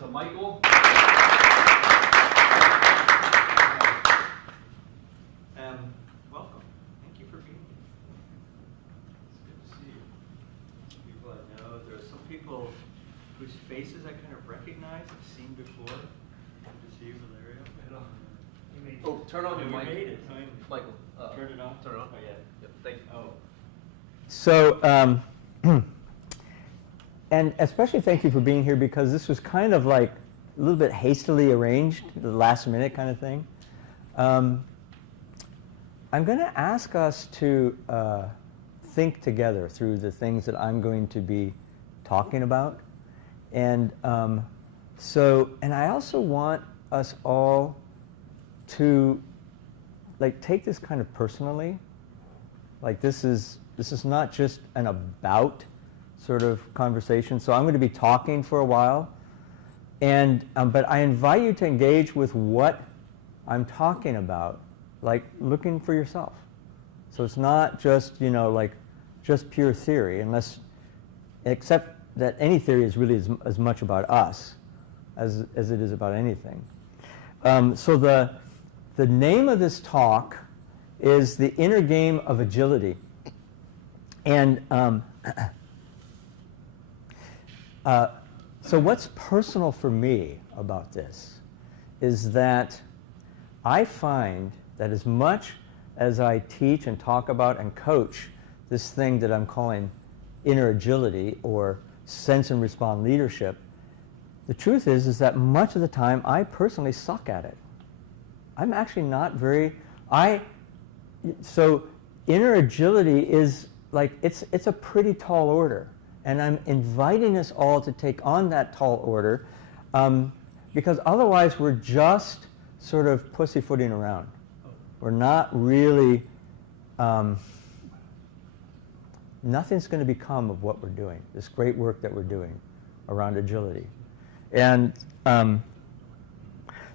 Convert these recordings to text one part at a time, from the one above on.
to Michael. Welcome. Thank you for being here. It's good to see you. People I know. There are some people whose faces I kind of recognize, I've seen before. Good to see you, Valerio. Oh, turn on your mic. Made it. Michael. Turn it on? Turn it on. Oh, yeah. Yep, thank you. Oh. So, and especially thank you for being here, because this was kind of like a little bit hastily arranged, the last minute kind of thing. I'm going to ask us to think together through the things that I'm going to be talking about. And and I also want us all to like take this kind of personally. Like this is not just an about sort of conversation. So I'm going to be talking for a while, and but I invite you to engage with what I'm talking about, like looking for yourself. So it's not just, you know, like just pure theory, except that any theory is really as much about us as it is about anything. So the name of this talk is The Inner Game of Agility. And so what's personal for me about this is that I find that as much as I teach and talk about and coach this thing that I'm calling inner agility or sense and respond leadership, the truth is that much of the time I personally suck at it. I'm actually not very, so inner agility is like, it's a pretty tall order. And I'm inviting us all to take on that tall order, because otherwise we're just sort of pussyfooting around. We're not really, nothing's going to become of what we're doing, this great work that we're doing around agility. And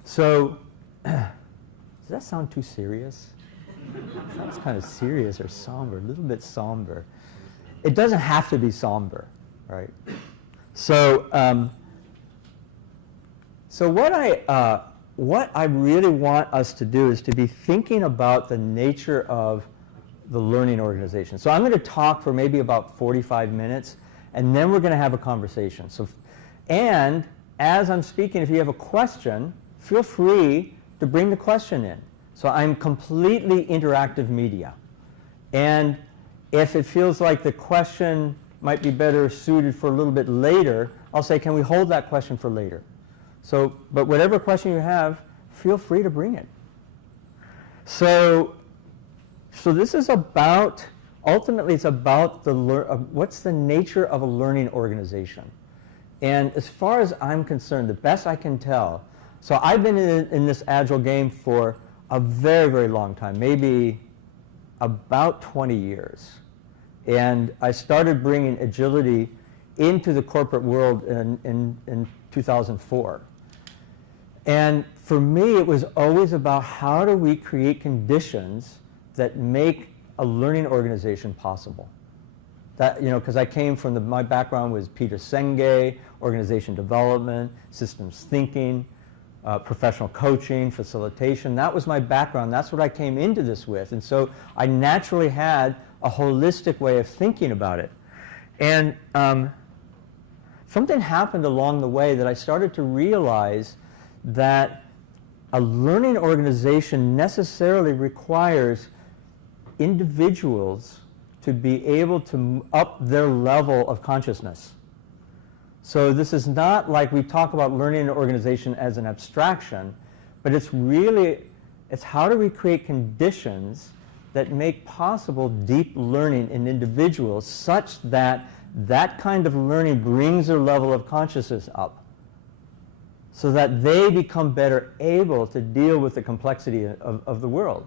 so, does that sound too serious? It sounds kind of serious or somber, a little bit somber. It doesn't have to be somber, right? So, what I really want us to do is to be thinking about the nature of the learning organization. So I'm going to talk for maybe about 45 minutes, and then we're going to have a conversation. So, and as I'm speaking, if you have a question, feel free to bring the question in. So I'm completely interactive media. And if it feels like the question might be better suited for a little bit later, I'll say, can we hold that question for later? So, but whatever question you have, feel free to bring it. So this is about, ultimately it's about what's the nature of a learning organization. And as far as I'm concerned, the best I can tell, so I've been in this Agile game for a very, very long time, maybe about 20 years. And I started bringing agility into the corporate world in 2004. And for me, it was always about how do we create conditions that make a learning organization possible. That, you know, because I came from my background was Peter Senge, organization development, systems thinking, professional coaching, facilitation. That was my background. That's what I came into this with. And so I naturally had a holistic way of thinking about it. And something happened along the way that I started to realize that a learning organization necessarily requires individuals to be able to up their level of consciousness. So this is not like we talk about learning an organization as an abstraction, but it's how do we create conditions that make possible deep learning in individuals such that that kind of learning brings their level of consciousness up so that they become better able to deal with the complexity of the world,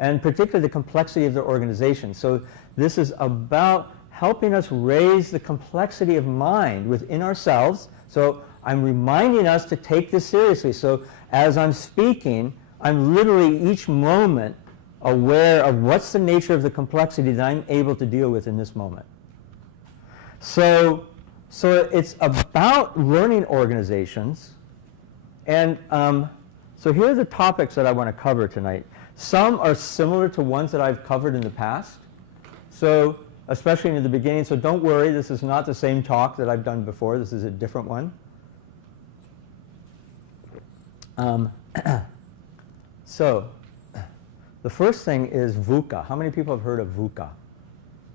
and particularly the complexity of their organization. So this is about helping us raise the complexity of mind within ourselves. So I'm reminding us to take this seriously. So as I'm speaking, I'm literally each moment aware of what's the nature of the complexity that I'm able to deal with in this moment. So So it's about learning organizations. And so here are the topics that I want to cover tonight. Some are similar to ones that I've covered in the past. So especially in the beginning. So don't worry, this is not the same talk that I've done before. This is a different one. So the first thing is VUCA. How many people have heard of VUCA?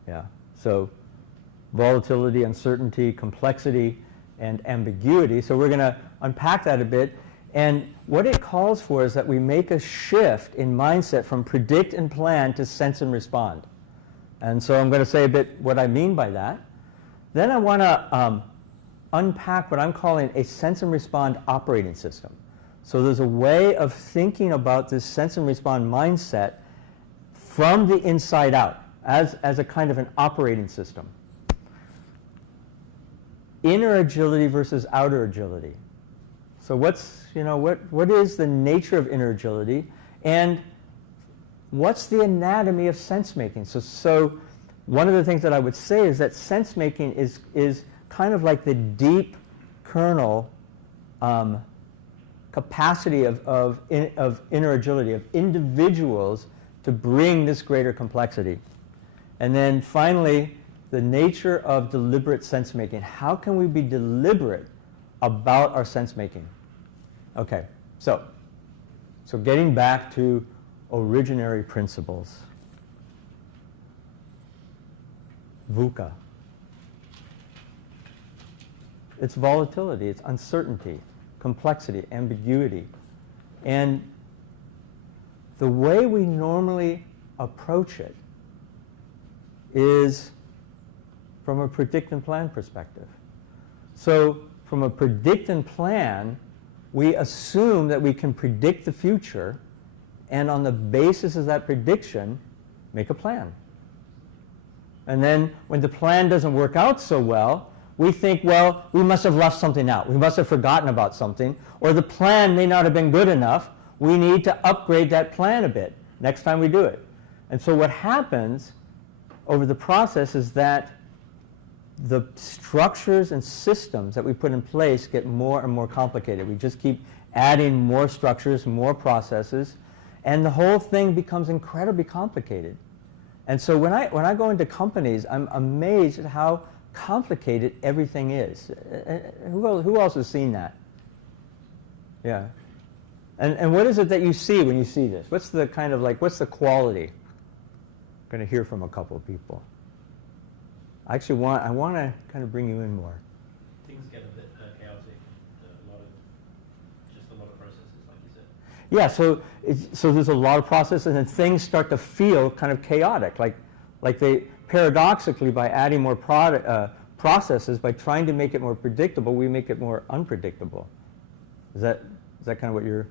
Yeah. So volatility, uncertainty, complexity, and ambiguity. So we're going to unpack that a bit. And what it calls for is that we make a shift in mindset from predict and plan to sense and respond. And so I'm going to say a bit what I mean by that. Then I want to unpack what I'm calling a sense and respond operating system. So there's a way of thinking about this sense and respond mindset from the inside out as a kind of an operating system. Inner agility versus outer agility. So what is the nature of inner agility, and what's the anatomy of sense making? So one of the things that I would say is that sense making is kind of like the deep kernel capacity of inner agility, of individuals to bring this greater complexity. And then finally, the nature of deliberate sense making. How can we be deliberate about our sense making? Okay, so getting back to originary principles. VUCA. It's volatility, it's uncertainty, complexity, ambiguity. And the way we normally approach it is from a predict and plan perspective. So from a predict and plan, we assume that we can predict the future, and on the basis of that prediction, make a plan. And then when the plan doesn't work out so well, we think, well, we must have left something out. We must have forgotten about something, or the plan may not have been good enough. We need to upgrade that plan a bit next time we do it. And so what happens over the process is that the structures and systems that we put in place get more and more complicated. We just keep adding more structures, more processes, and the whole thing becomes incredibly complicated. And so when I go into companies, I'm amazed at how complicated everything is. Who else has seen that? Yeah. And what is it that you see when you see this? What's the kind of what's the quality? I'm going to hear from a couple of people. I want to kind of bring you in more. Things get a bit chaotic. Just a lot of processes, like you said. Yeah, so there's a lot of processes, and then things start to feel kind of chaotic, like they paradoxically, by adding more processes, by trying to make it more predictable, we make it more unpredictable. Is that kind of what you're?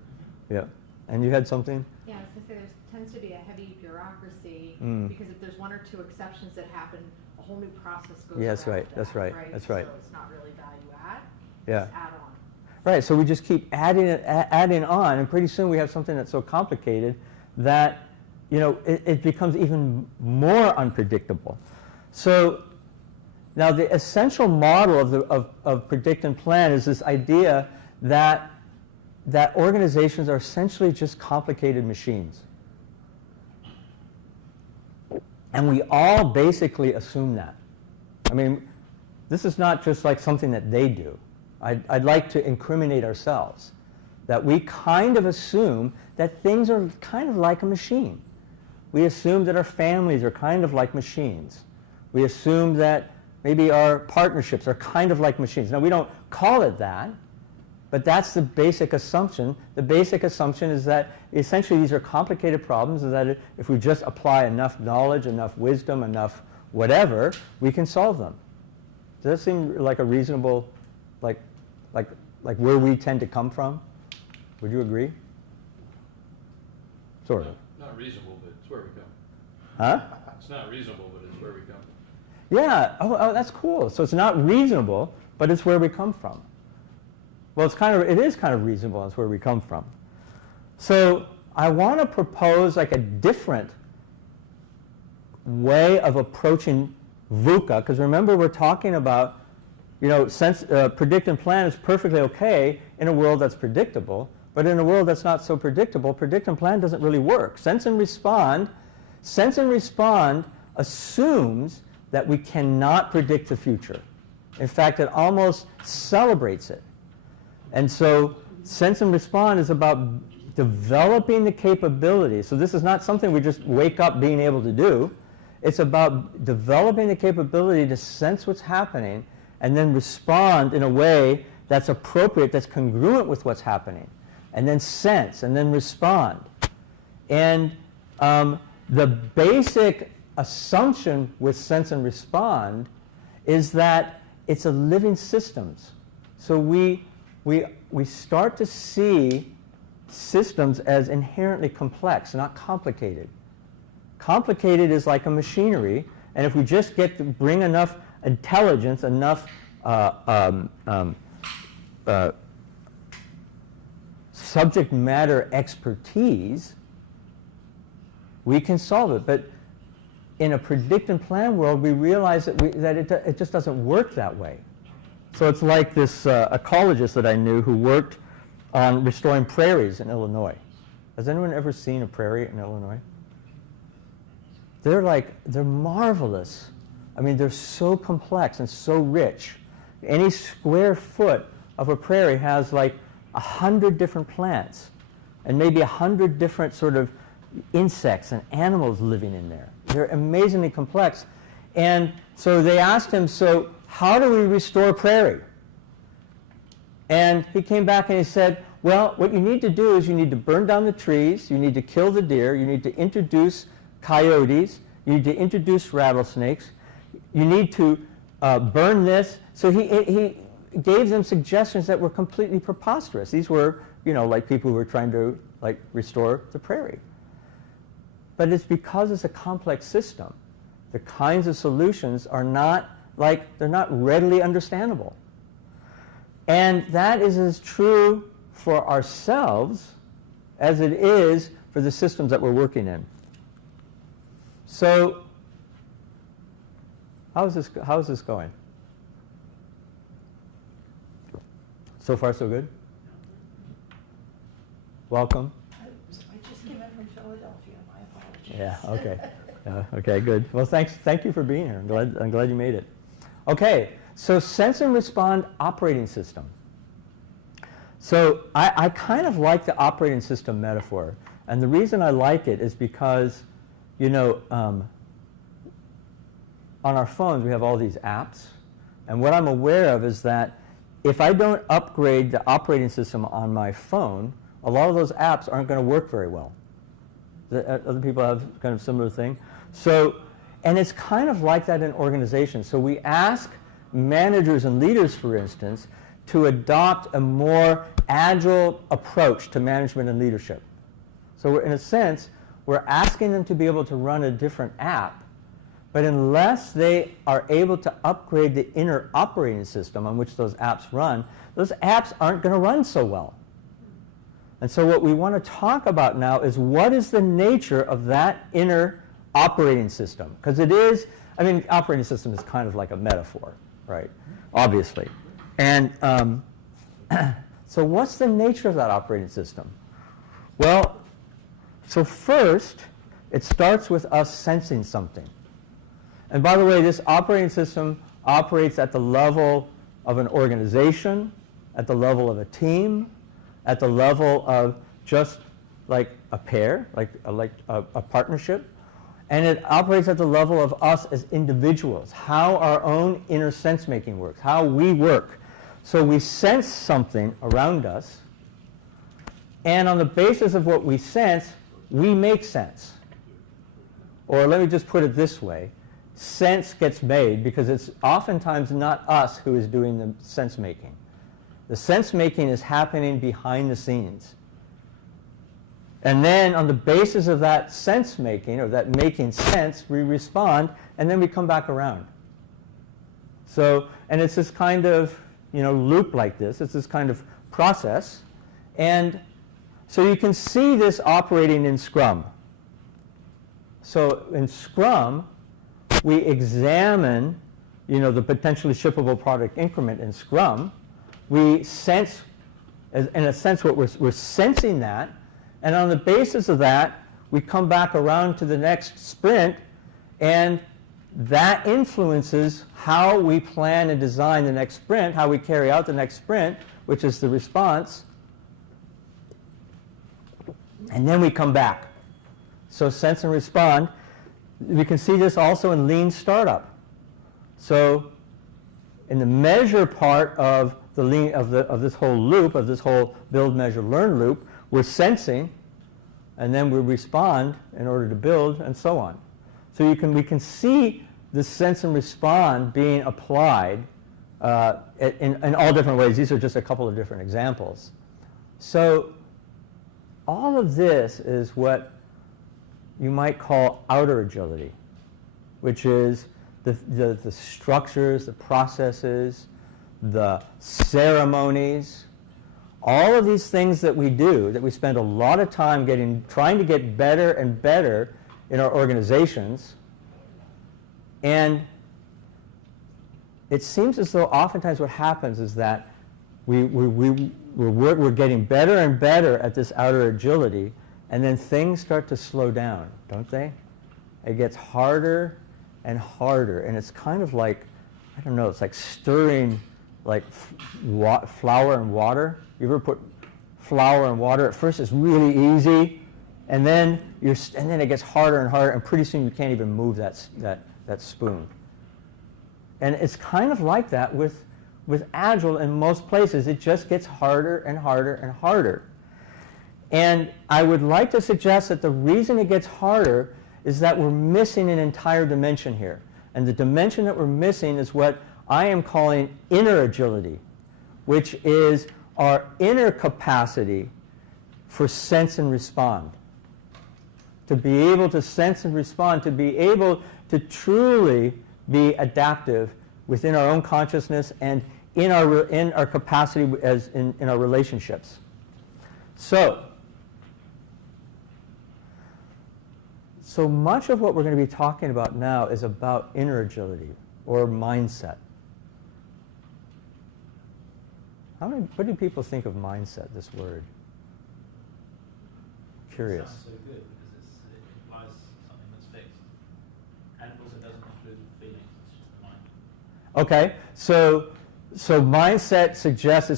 Yeah. And you had something? Yeah, I was going to say there tends to be a heavy bureaucracy because if there's one or two exceptions that happen, a whole new process goes. Yeah, that's right. That's right. Right. That's right. So it's not really value add. Yeah. It's add on. Right. So we just keep adding on, and pretty soon we have something that's so complicated that it becomes even more unpredictable. So now the essential model of predict and plan is this idea that organizations are essentially just complicated machines. And we all basically assume that. I mean, this is not just like something that they do. I'd like to incriminate ourselves, that we kind of assume that things are kind of like a machine. We assume that our families are kind of like machines. We assume that maybe our partnerships are kind of like machines. Now, we don't call it that, but that's the basic assumption. The basic assumption is that essentially these are complicated problems, and that if we just apply enough knowledge, enough wisdom, enough whatever, we can solve them. Does that seem like a reasonable, like where we tend to come from? Would you agree? Sort of. Not reasonable, but it's where we come. Huh? It's not reasonable, but it's where we come. Yeah. Oh, that's cool. So it's not reasonable, but it's where we come from. Well, it is kind of reasonable. It's where we come from. So I want to propose like a different way of approaching VUCA, because remember we're talking about predict and plan is perfectly okay in a world that's predictable, but in a world that's not so predictable, predict and plan doesn't really work. Sense and respond assumes that we cannot predict the future. In fact, it almost celebrates it. And so sense and respond is about developing the capability. So this is not something we just wake up being able to do. It's about developing the capability to sense what's happening and then respond in a way that's appropriate, that's congruent with what's happening. And then sense, and then respond. And the basic assumption with sense and respond is that it's a living systems. So we start to see systems as inherently complex, not complicated. Complicated is like a machinery, and if we just bring enough intelligence, enough subject matter expertise, we can solve it. But in a predict and plan world, we realize that it just doesn't work that way. So it's like this ecologist that I knew who worked on restoring prairies in Illinois. Has anyone ever seen a prairie in Illinois? They're marvelous. I mean, they're so complex and so rich. Any square foot of a prairie has like 100 different plants and maybe 100 different sort of insects and animals living in there. They're amazingly complex. And so they asked him, so how do we restore prairie? And he came back and he said, well, what you need to do is you need to burn down the trees, you need to kill the deer, you need to introduce coyotes, you need to introduce rattlesnakes, you need to burn this. So he gave them suggestions that were completely preposterous. These were, like people who were trying to restore the prairie. But it's because it's a complex system. The kinds of solutions are not they're not readily understandable. And that is as true for ourselves as it is for the systems that we're working in. So, how is this going? So far, so good? Welcome. I just came in from Philadelphia. My apologies. Yeah, okay. Okay, good. Well, thank you for being here. I'm glad you made it. Okay, so sense and respond operating system. So I kind of like the operating system metaphor. And the reason I like it is because, on our phones we have all these apps. And what I'm aware of is that if I don't upgrade the operating system on my phone, a lot of those apps aren't going to work very well. Other people have kind of similar thing. So, and it's kind of like that in organizations. So we ask managers and leaders, for instance, to adopt a more agile approach to management and leadership. So in a sense, we're asking them to be able to run a different app, but unless they are able to upgrade the inner operating system on which those apps run, those apps aren't going to run so well. And so what we want to talk about now is what is the nature of that inner operating system? Because it is, operating system is kind of like a metaphor, right? Obviously. And so what's the nature of that operating system? Well, so first, it starts with us sensing something. And by the way, this operating system operates at the level of an organization, at the level of a team, at the level of just like a pair, like a partnership. And it operates at the level of us as individuals, how our own inner sense-making works, how we work. So we sense something around us, and on the basis of what we sense, we make sense. Or let me just put it this way. Sense gets made because it's oftentimes not us who is doing the sense-making. The sense-making is happening behind the scenes. And then on the basis of that sense-making, or that making sense, we respond, and then we come back around. So, and it's this kind of, loop like this. It's this kind of process. And so you can see this operating in Scrum. So in Scrum, we examine, the potentially shippable product increment in Scrum, we sense, in a sense, what we're sensing that, and on the basis of that, we come back around to the next sprint, and that influences how we plan and design the next sprint, how we carry out the next sprint, which is the response. And then we come back. So sense and respond. We can see this also in lean startup. So in the measure part of the lean of this whole loop, of this whole build, measure, learn loop, we're sensing, and then we respond in order to build, and so on. So we can see the sense and respond being applied in all different ways. These are just a couple of different examples. So all of this is what you might call outer agility, which is the structures, the processes, the ceremonies, all of these things that we do, that we spend a lot of time trying to get better and better in our organizations. And it seems as though oftentimes what happens is that we're getting better and better at this outer agility, and then things start to slow down, don't they? It gets harder and harder, and it's kind of like, I don't know, it's like stirring like flour and water. You ever put flour and water? At first it's really easy, and then it gets harder and harder, and pretty soon you can't even move that spoon. And it's kind of like that with Agile in most places. It just gets harder and harder and harder. And I would like to suggest that the reason it gets harder is that we're missing an entire dimension here. And the dimension that we're missing is what I am calling inner agility, which is our inner capacity for sense and respond. To be able to sense and respond, to be able to truly be adaptive within our own consciousness and in our capacity as in our relationships. So much of what we're going to be talking about now is about inner agility or mindset. What do people think of mindset, this word? Curious. It sounds so good because it implies something that's fixed. And it also doesn't include feelings, it's just the mind. Okay, so mindset suggests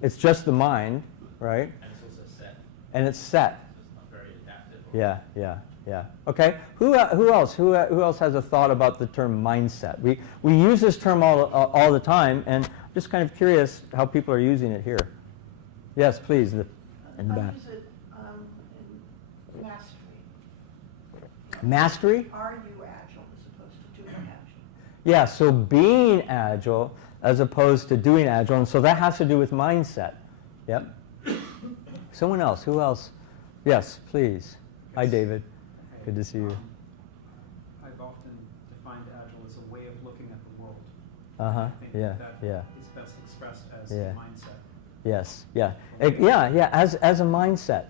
it's just the mind, right? And it's also set. And it's set. So it's not very adaptive. Yeah. Okay. Who else has a thought about the term mindset? We use this term all the time, and I'm just kind of curious how people are using it here. Yes, please. In the back. I use it in mastery. Mastery? Are you agile as opposed to doing agile? Yeah. So being agile as opposed to doing agile, and so that has to do with mindset. Yep. Someone else. Who else? Yes, please. Hi, David. Good to see you. I've often defined Agile as a way of looking at the world. Uh-huh. I think that Yeah. is best expressed as Yeah. a mindset. Yes. Yeah. As a mindset.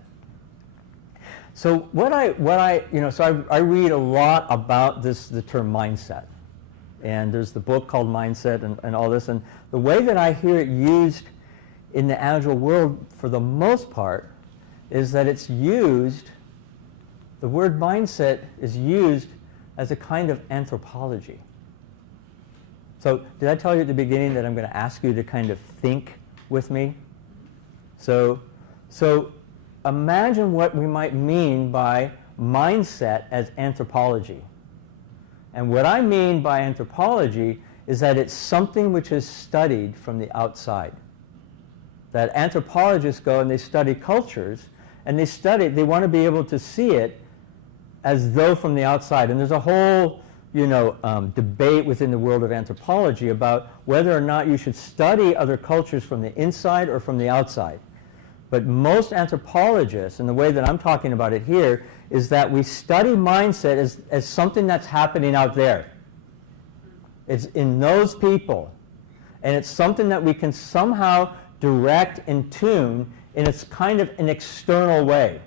So I read a lot about the term mindset, and there's the book called Mindset and all this, and the way that I hear it used in the Agile world for the most part is that it's used. The word mindset is used as a kind of anthropology. So did I tell you at the beginning that I'm going to ask you to kind of think with me? So imagine what we might mean by mindset as anthropology. And what I mean by anthropology is that it's something which is studied from the outside. That anthropologists go and they study cultures, and they want to be able to see it as though from the outside. And there's a whole, debate within the world of anthropology about whether or not you should study other cultures from the inside or from the outside. But most anthropologists, and the way that I'm talking about it here, is that we study mindset as something that's happening out there. It's in those people. And it's something that we can somehow direct and tune in its kind of an external way.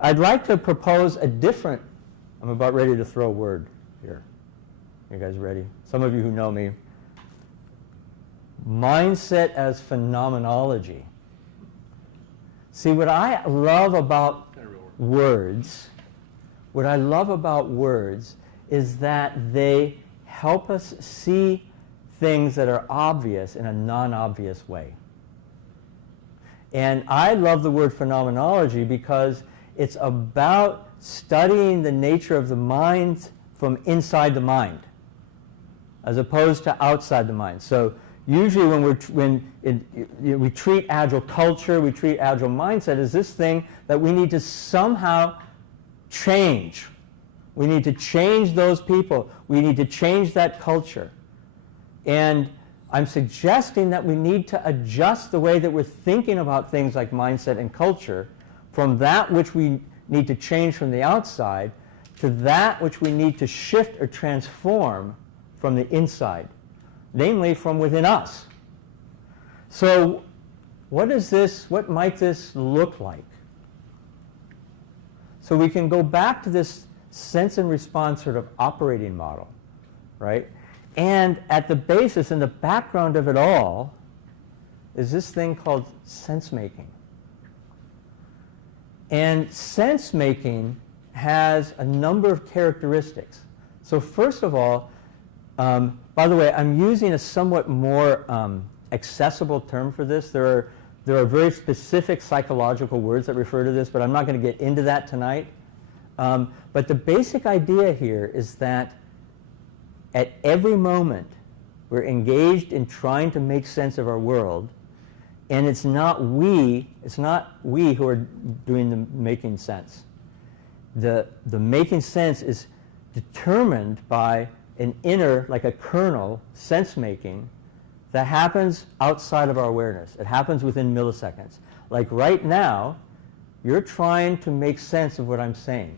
I'd like to propose I'm about ready to throw a word here. You guys ready? Some of you who know me. Mindset as phenomenology. See, what I love about words, what I love about words is that they help us see things that are obvious in a non-obvious way. And I love the word phenomenology because it's about studying the nature of the mind from inside the mind, as opposed to outside the mind. So usually when we treat Agile culture, we treat Agile mindset as this thing that we need to somehow change. We need to change those people. We need to change that culture. And I'm suggesting that we need to adjust the way that we're thinking about things like mindset and culture from that which we need to change from the outside to that which we need to shift or transform from the inside, namely from within us. So what might this look like? So we can go back to this sense and response sort of operating model, right? And at the basis, in the background of it all, is this thing called sense-making. And sense-making has a number of characteristics. So first of all, by the way, I'm using a somewhat more accessible term for this. There are very specific psychological words that refer to this, but I'm not going to get into that tonight. But the basic idea here is that at every moment we're engaged in trying to make sense of our world, and it's not we who are doing the making sense. The making sense is determined by an inner, like a kernel, sense-making that happens outside of our awareness. It happens within milliseconds. Like right now, you're trying to make sense of what I'm saying.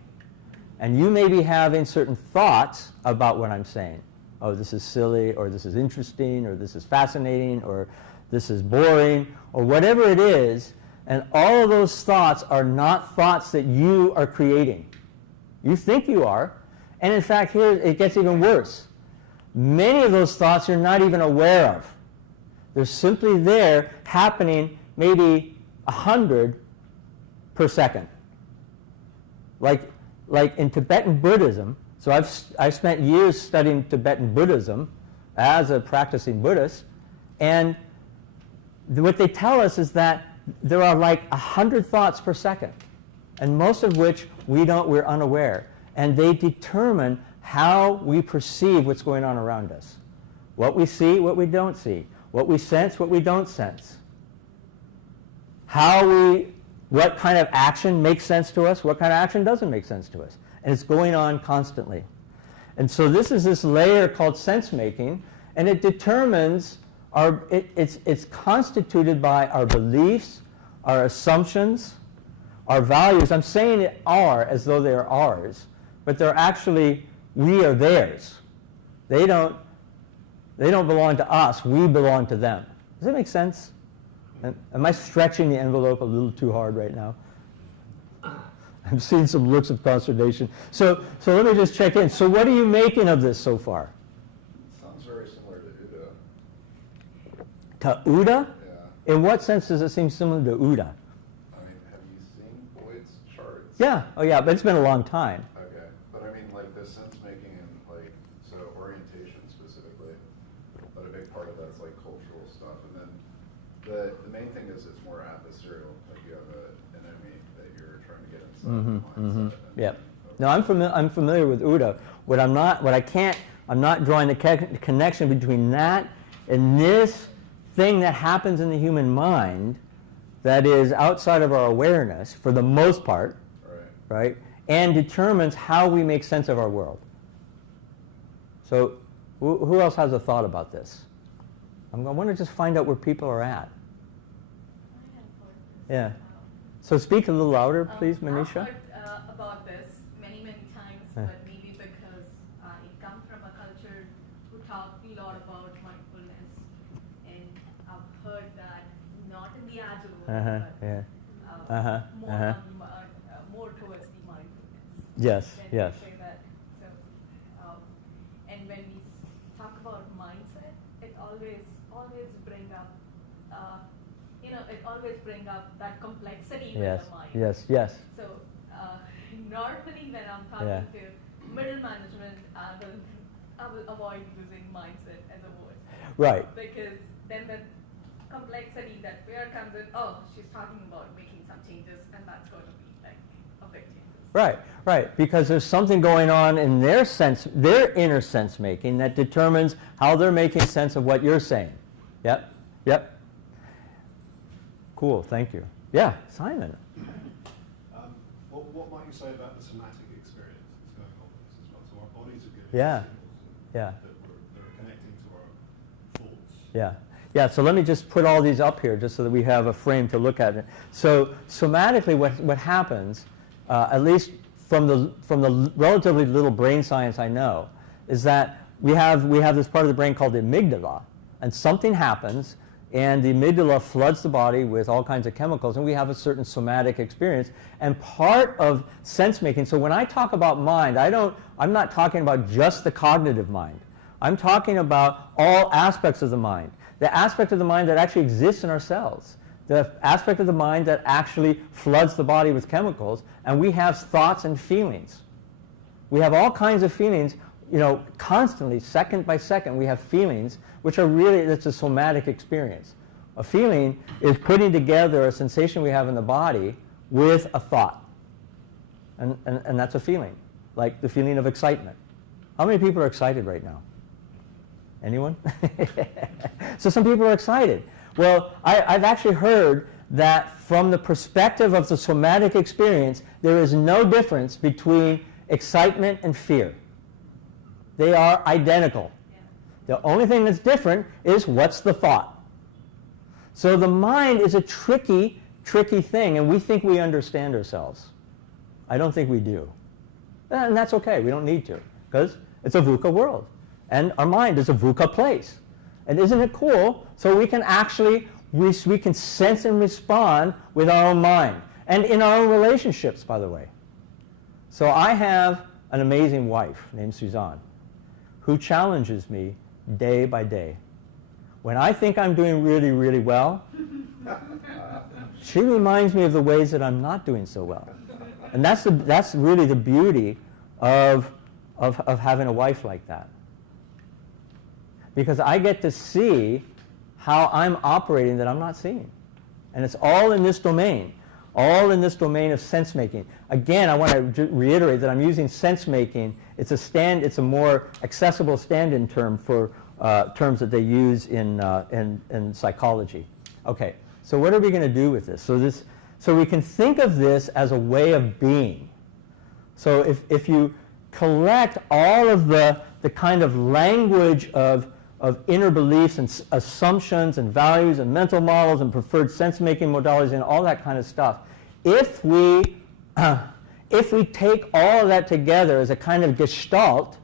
And you may be having certain thoughts about what I'm saying. Oh, this is silly, or this is interesting, or this is fascinating, or this is boring, or whatever it is. And all of those thoughts are not thoughts that you are creating. You think you are. And in fact, here it gets even worse. Many of those thoughts you're not even aware of. They're simply there, happening maybe 100 per second. Like in Tibetan Buddhism, so I've spent years studying Tibetan Buddhism as a practicing Buddhist, and what they tell us is that there are like 100 thoughts per second, and most of which we're unaware, and they determine how we perceive what's going on around us. What we see, what we don't see. What we sense, what we don't sense. What kind of action makes sense to us, what kind of action doesn't make sense to us. And it's going on constantly. And so this is this layer called sense-making, and it determines it's constituted by our beliefs, our assumptions, our values. I'm saying it are as though they are ours, but they're actually, we are theirs. They don't belong to us, we belong to them. Does that make sense? Am I stretching the envelope a little too hard right now? I'm seeing some looks of consternation. So let me just check in. So what are you making of this so far? Sounds very similar to UDA. To UDA? Yeah. In what sense does it seem similar to UDA? I mean, have you seen Boyd's charts? Yeah. Oh yeah, but it's been a long time. Okay. But I mean, like the sense making and like, so orientation specifically, but a big part of that's like cultural stuff. And then the main thing is it's more adversarial. Like you have an enemy that you're trying to get inside the mindset. Yeah. No, I'm familiar with UDA. I'm not drawing the connection between that and this thing that happens in the human mind that is outside of our awareness for the most part, right? And determines how we make sense of our world. So who else has a thought about this? I want to just find out where people are at. Yeah. So speak a little louder, please, Manisha. I've heard about this many times, but maybe because it comes from a culture who talk a lot about mindfulness, and I've heard that not in the Agile world, but more towards the mindfulness. Yes, When yes. we say that. So, and when we always bring up, it always bring up that complexity Yes, with the mind. yes, yes. So normally when I'm talking Yeah. to middle management, I will avoid using mindset as a word. Right. Because then the complexity that fear comes in, oh, she's talking about making some changes, and that's going to be like a big changes. Right, right. Because there's something going on in their inner sense making that determines how they're making sense of what you're saying. Yep, yep. Cool, thank you. Yeah, Simon. What might you say about the somatic experience that's going on with us as well? So our bodies are giving Yeah, us signals yeah. that are connecting to our thoughts. Yeah. Yeah, so let me just put all these up here just so that we have a frame to look at it. So somatically what happens, at least from the relatively little brain science I know, is that we have this part of the brain called the amygdala, and something happens and the amygdala floods the body with all kinds of chemicals, and we have a certain somatic experience. And part of sense making, so when I talk about mind, I'm not talking about just the cognitive mind. I'm talking about all aspects of the mind. The aspect of the mind that actually exists in our cells. The aspect of the mind that actually floods the body with chemicals, and we have thoughts and feelings. We have all kinds of feelings, constantly, second by second, we have feelings, which are really, it's a somatic experience. A feeling is putting together a sensation we have in the body with a thought. And that's a feeling, like the feeling of excitement. How many people are excited right now? Anyone? So some people are excited. Well, I've actually heard that from the perspective of the somatic experience, there is no difference between excitement and fear. They are identical. Yeah. The only thing that's different is what's the thought. So the mind is a tricky, tricky thing, and we think we understand ourselves. I don't think we do. And that's okay. We don't need to, because it's a VUCA world. And our mind is a VUCA place. And isn't it cool? So we can actually, we can sense and respond with our own mind. And in our own relationships, by the way. So I have an amazing wife named Suzanne, who challenges me day by day. When I think I'm doing really, really well, she reminds me of the ways that I'm not doing so well. And that's really the beauty of having a wife like that. Because I get to see how I'm operating that I'm not seeing. And it's all in this domain. All in this domain of sense making. Again, I want to reiterate that I'm using sense making. It's a more accessible stand-in term for terms that they use in psychology. Okay, so what are we going to do with this? So we can think of this as a way of being. So if you collect all of the kind of language of inner beliefs and assumptions and values and mental models and preferred sense-making modalities and all that kind of stuff, if we take all of that together as a kind of gestalt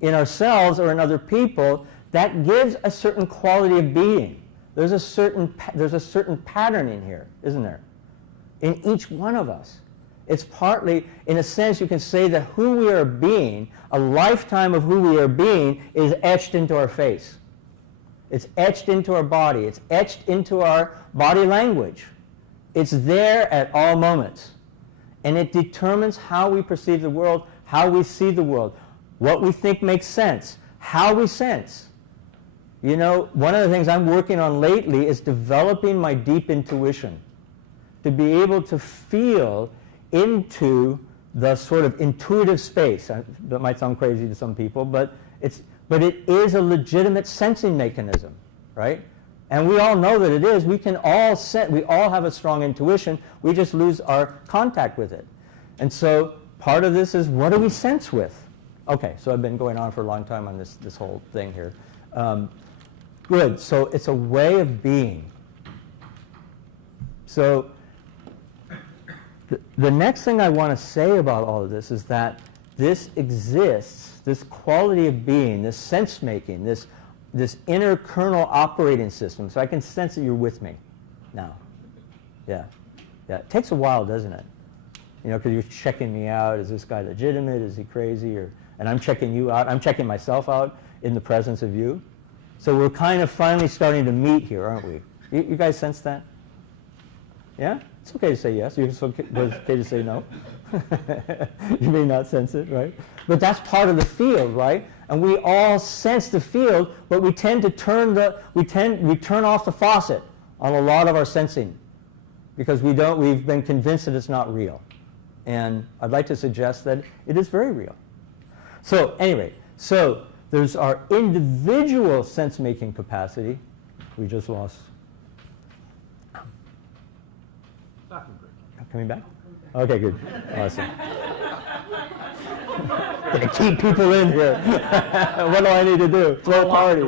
in ourselves or in other people, that gives a certain quality of being. There's a certain patterning here, isn't there? In each one of us. It's partly, in a sense, you can say that who we are being, a lifetime of who we are being, is etched into our face. It's etched into our body. It's etched into our body language. It's there at all moments. And it determines how we perceive the world, how we see the world, what we think makes sense, how we sense. One of the things I'm working on lately is developing my deep intuition, to be able to feel into the sort of intuitive space. That might sound crazy to some people, but it is a legitimate sensing mechanism, right? And we all know that it is. We all have a strong intuition. We just lose our contact with it. And so part of this is, what do we sense with? Okay, so I've been going on for a long time on this whole thing here. Good, so it's a way of being. So the next thing I want to say about all of this is that this exists, this quality of being, this sense-making, this inner kernel operating system. So I can sense that you're with me now. Yeah. It takes a while, doesn't it? Because you're checking me out. Is this guy legitimate? Is he crazy? And I'm checking you out. I'm checking myself out in the presence of you. So we're kind of finally starting to meet here, aren't we? You guys sense that? Yeah? It's okay to say yes. It's okay to say no. You may not sense it, right? But that's part of the field, right? And we all sense the field, but we tend to turn off the faucet on a lot of our sensing because we've been convinced that it's not real. And I'd like to suggest that it is very real. So anyway, there's our individual sense-making capacity. We just lost. Coming back? Okay, good. Awesome. Gonna keep people in here. What do I need to do? Throw a party.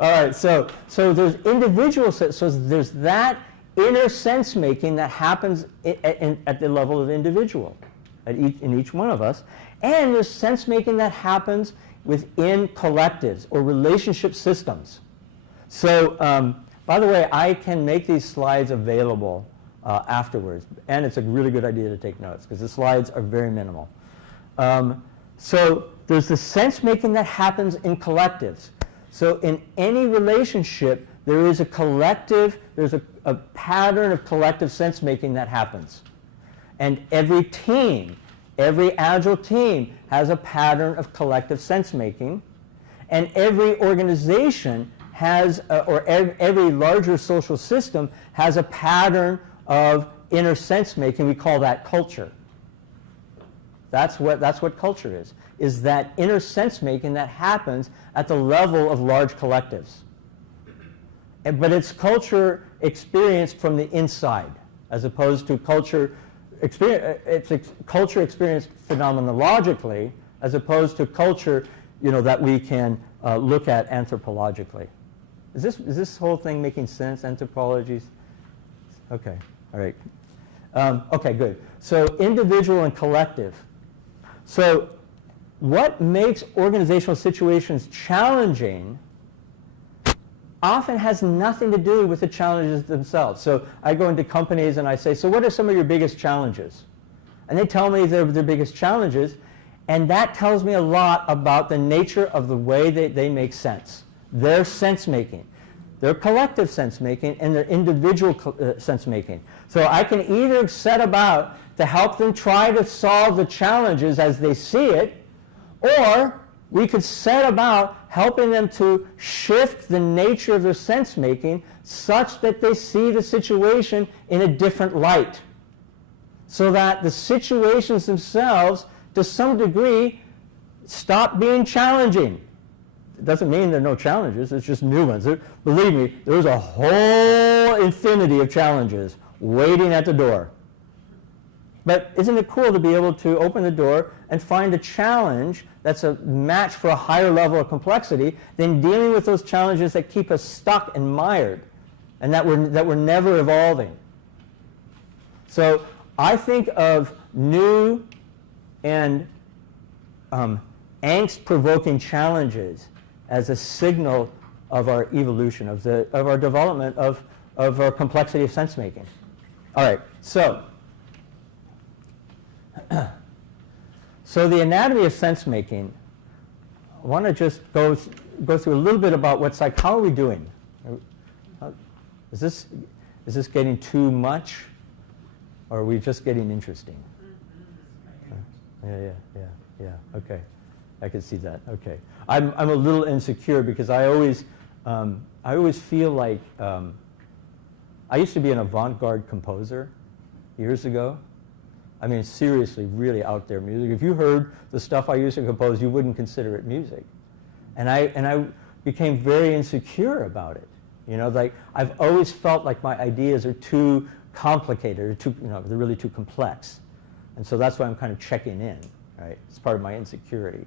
All right, so there's individual sense. So there's that inner sense making that happens at the level of individual, in each one of us, and there's sense making that happens within collectives or relationship systems. So, by the way, I can make these slides available afterwards, and it's a really good idea to take notes because the slides are very minimal. So there's the sense making that happens in collectives. So in any relationship, there is a collective, there's a pattern of collective sense making that happens. And every team, every Agile team has a pattern of collective sense making, and every organization has, or every larger social system has a pattern of inner sense making. We call that culture. That's what culture is that inner sense making that happens at the level of large collectives. But it's culture experienced from the inside, as opposed to culture culture experienced phenomenologically, as opposed to culture, that we can look at anthropologically. Is this whole thing making sense? Anthropology? Okay. All right. Okay. Good. So individual and collective. So what makes organizational situations challenging often has nothing to do with the challenges themselves. So I go into companies and I say, so what are some of your biggest challenges? And they tell me their biggest challenges, and that tells me a lot about the nature of the way they make sense. Their sense making, their collective sense making, and their individual sense making. So I can either set about to help them try to solve the challenges as they see it, or we could set about helping them to shift the nature of their sense making such that they see the situation in a different light, so that the situations themselves, to some degree, stop being challenging. It doesn't mean there are no challenges, it's just new ones. Believe me, there's a whole infinity of challenges waiting at the door. But isn't it cool to be able to open the door and find a challenge that's a match for a higher level of complexity than dealing with those challenges that keep us stuck and mired and that we're never evolving? So I think of new and angst-provoking challenges as a signal of our evolution, of our development, of our complexity of sense making. All right, so the anatomy of sense making. I want to just go through a little bit about how are we doing? Is this getting too much, or are we just getting interesting? Yeah. Okay, I can see that. Okay, I'm a little insecure because I always feel like I used to be an avant-garde composer years ago. I mean, seriously, really out there music. If you heard the stuff I used to compose, you wouldn't consider it music. And I became very insecure about it. Like I've always felt like my ideas are too complicated, or they're really too complex. And so that's why I'm kind of checking in, right? It's part of my insecurity.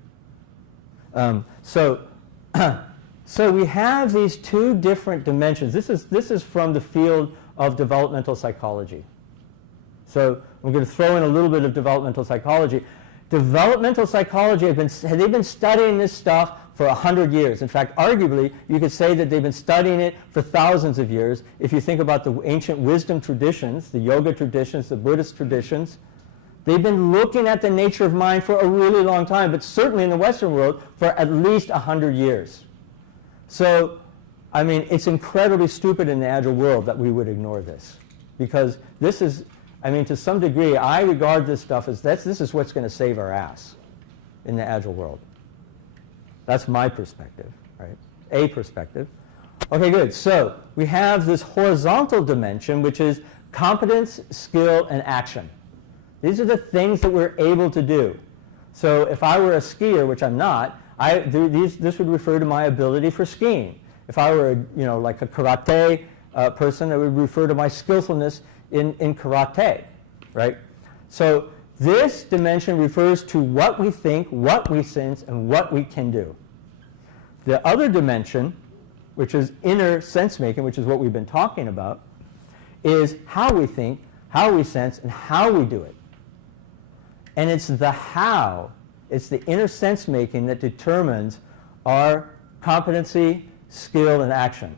So we have these two different dimensions. This is from the field of developmental psychology. So I'm going to throw in a little bit of developmental psychology. Developmental psychology, they've been studying this stuff for 100 years. In fact, arguably, you could say that they've been studying it for thousands of years. If you think about the ancient wisdom traditions, the yoga traditions, the Buddhist traditions, They've been looking at the nature of mind for a really long time, but certainly in the Western world for at least 100 years. So, I mean, it's incredibly stupid in the Agile world that we would ignore this. Because this is, I mean, to some degree, I regard this stuff as this is what's going to save our ass in the Agile world. That's my perspective, right? A perspective. Okay, good. So we have this horizontal dimension, which is competence, skill, and action. These are the things that we're able to do. So if I were a skier, which I'm not, this would refer to my ability for skiing. If I were, like a karate person, it would refer to my skillfulness in karate, right? So this dimension refers to what we think, what we sense, and what we can do. The other dimension, which is inner sense-making, which is what we've been talking about, is how we think, how we sense, and how we do it. And it's the how, it's the inner sense-making that determines our competency, skill, and action.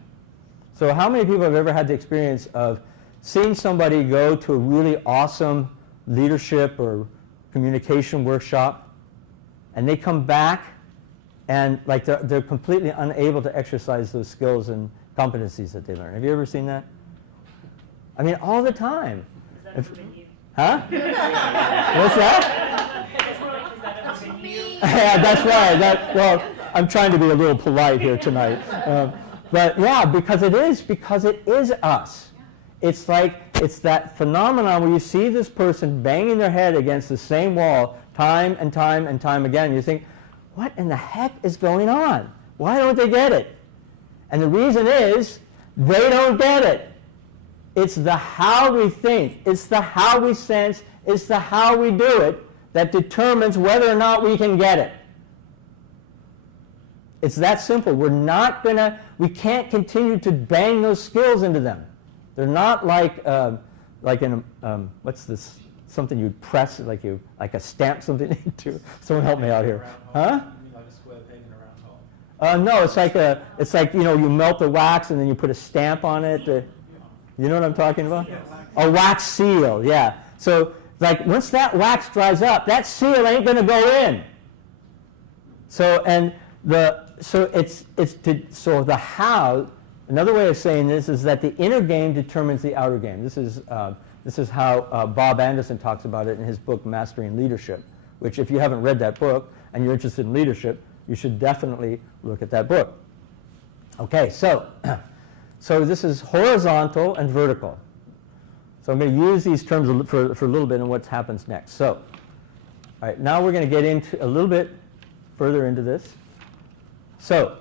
So how many people have ever had the experience of seeing somebody go to a really awesome leadership or communication workshop, and they come back and like they're completely unable to exercise those skills and competencies that they learn? Have you ever seen that? I mean, all the time. Is that ever been you? Huh? What's that? Is that ever been you? Yeah, that's right. Well, I'm trying to be a little polite here tonight. But yeah, because it is us. It's like, it's that phenomenon where you see this person banging their head against the same wall time and time and time again. You think, what in the heck is going on? Why don't they get it? And the reason is, they don't get it. It's the how we think, it's the how we sense, it's the how we do it that determines whether or not we can get it. It's that simple. We can't continue to bang those skills into them. They're not like in what's this, something you'd press, like a stamp something into. Someone help me out here. Huh? You mean like a square peg in a round hole? No, it's like you melt the wax and then you put a stamp on it. You know what I'm talking about? Yes. A wax seal, yeah. So like once that wax dries up, that seal ain't going to go in. So the how. Another way of saying this is that the inner game determines the outer game. This is how Bob Anderson talks about it in his book Mastering Leadership, which if you haven't read that book and you're interested in leadership, you should definitely look at that book. Okay, so this is horizontal and vertical. So I'm going to use these terms for a little bit and what happens next. So, all right, now we're going to get into a little bit further into this. So,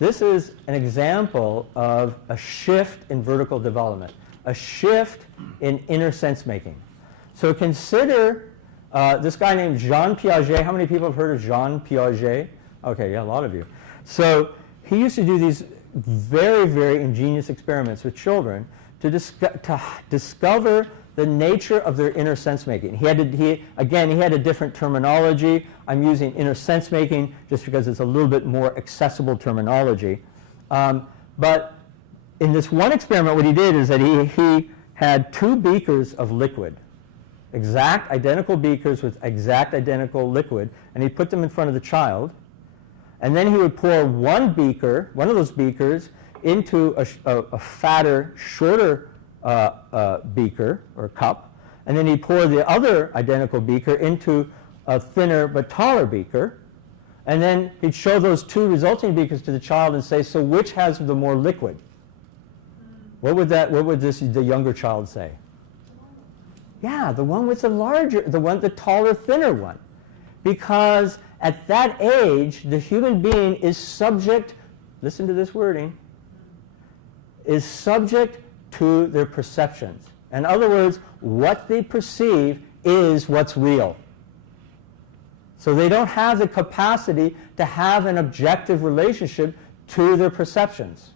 this is an example of a shift in vertical development, a shift in inner sense making. So consider this guy named Jean Piaget. How many people have heard of Jean Piaget? Okay, yeah, a lot of you. So he used to do these very, very ingenious experiments with children to discover the nature of their inner sense making. He had a different terminology. I'm using inner sense making just because it's a little bit more accessible terminology. But in this one experiment, what he did is that he had 2 beakers of liquid, exact identical beakers with exact identical liquid, and he put them in front of the child. And then he would pour one of those beakers, into a fatter, shorter beaker or cup, and then he'd pour the other identical beaker into a thinner but taller beaker, and then he'd show those 2 resulting beakers to the child and say, so which has the more liquid? What would the younger child say? Yeah, the one with the taller, thinner one. Because at that age, the human being is subject, listen to this wording, is subject to their perceptions. In other words, what they perceive is what's real. So they don't have the capacity to have an objective relationship to their perceptions.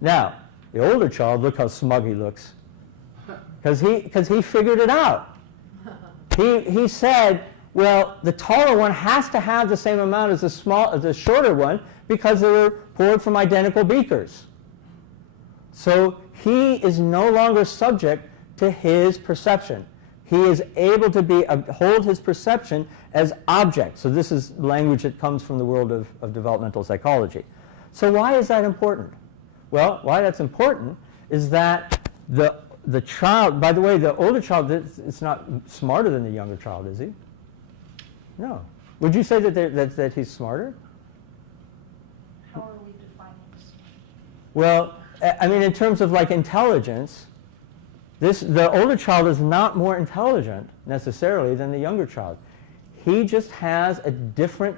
Now, the older child, look how smug he looks. Because he figured it out. He said, well, the taller one has to have the same amount as the shorter one because they were poured from identical beakers. So he is no longer subject to his perception. He is able to hold his perception as object. So this is language that comes from the world of developmental psychology. So why is that important? Well, why that's important is that the child, by the way, the older child is not smarter than the younger child, is he? No. Would you say that he's smarter? How are we defining this? Well, I mean, in terms of like intelligence, the older child is not more intelligent necessarily than the younger child. He just has a different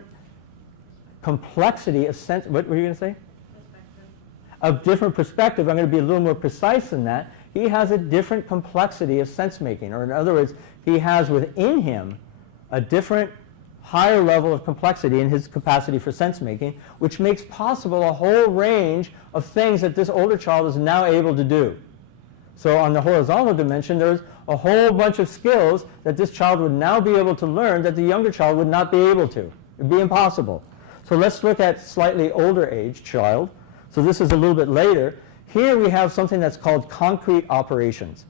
complexity of sense. What were you going to say? Perspective. A different perspective. I'm going to be a little more precise than that. He has a different complexity of sense making, or in other words, he has within him a different higher level of complexity in his capacity for sense making, which makes possible a whole range of things that this older child is now able to do. So on the horizontal dimension, there's a whole bunch of skills that this child would now be able to learn that the younger child would not be able to. It would be impossible. So let's look at slightly older age child. So this is a little bit later. Here we have something that's called concrete operations.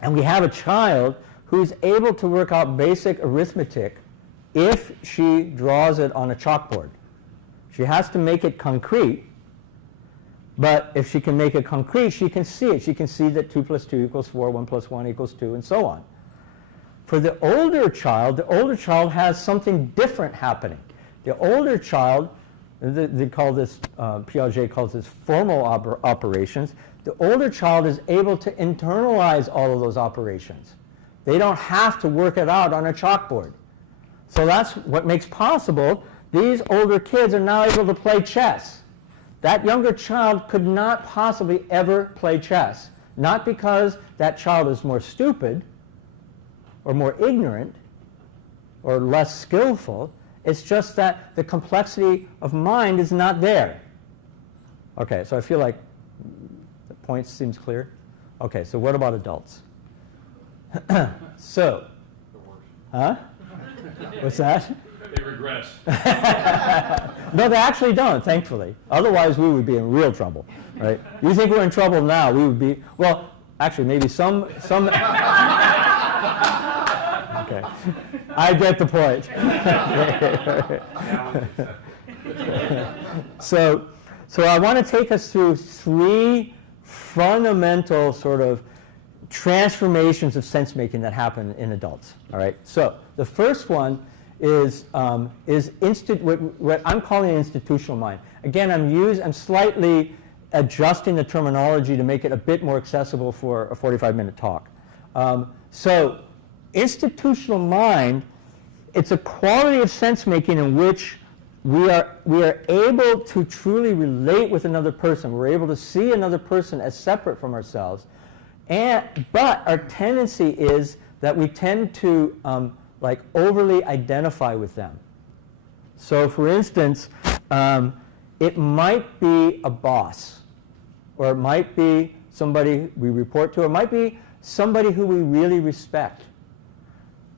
And we have a child who's able to work out basic arithmetic if she draws it on a chalkboard. She has to make it concrete, but if she can make it concrete, she can see it. She can see that 2 + 2 = 4, 1 + 1 = 2, and so on. For the older child has something different happening. The older child, they call this, Piaget calls this formal operations. The older child is able to internalize all of those operations. They don't have to work it out on a chalkboard. So that's what makes possible. These older kids are now able to play chess. That younger child could not possibly ever play chess. Not because that child is more stupid or more ignorant or less skillful. It's just that the complexity of mind is not there. Okay, so I feel like the point seems clear. Okay, so what about adults? So, huh? What's that? They regress. No, they actually don't, thankfully. Otherwise, we would be in real trouble, right? You think we're in trouble now, we would be, well, actually, maybe some. Okay, I get the point. So I want to take us through 3 fundamental sort of transformations of sense making that happen in adults. All right. So the first one is what I'm calling institutional mind. Again, I'm slightly adjusting the terminology to make it a bit more accessible for a 45-minute talk. So institutional mind, it's a quality of sense making in which we are able to truly relate with another person. We're able to see another person as separate from ourselves. But our tendency is that we tend to like overly identify with them. So for instance, it might be a boss, or it might be somebody we report to, or it might be somebody who we really respect.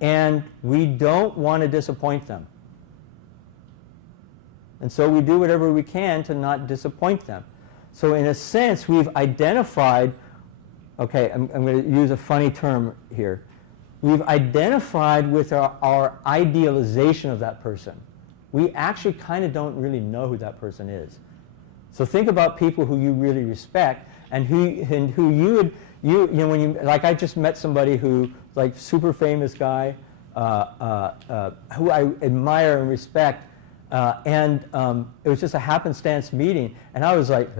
And we don't want to disappoint them. And so we do whatever we can to not disappoint them. So in a sense, we've identified, okay, I'm going to use a funny term here. We've identified with our idealization of that person. We actually kind of don't really know who that person is. So think about people who you really respect and who you know, when you, like I just met somebody who, like super famous guy, who I admire and respect, and it was just a happenstance meeting, and I was like,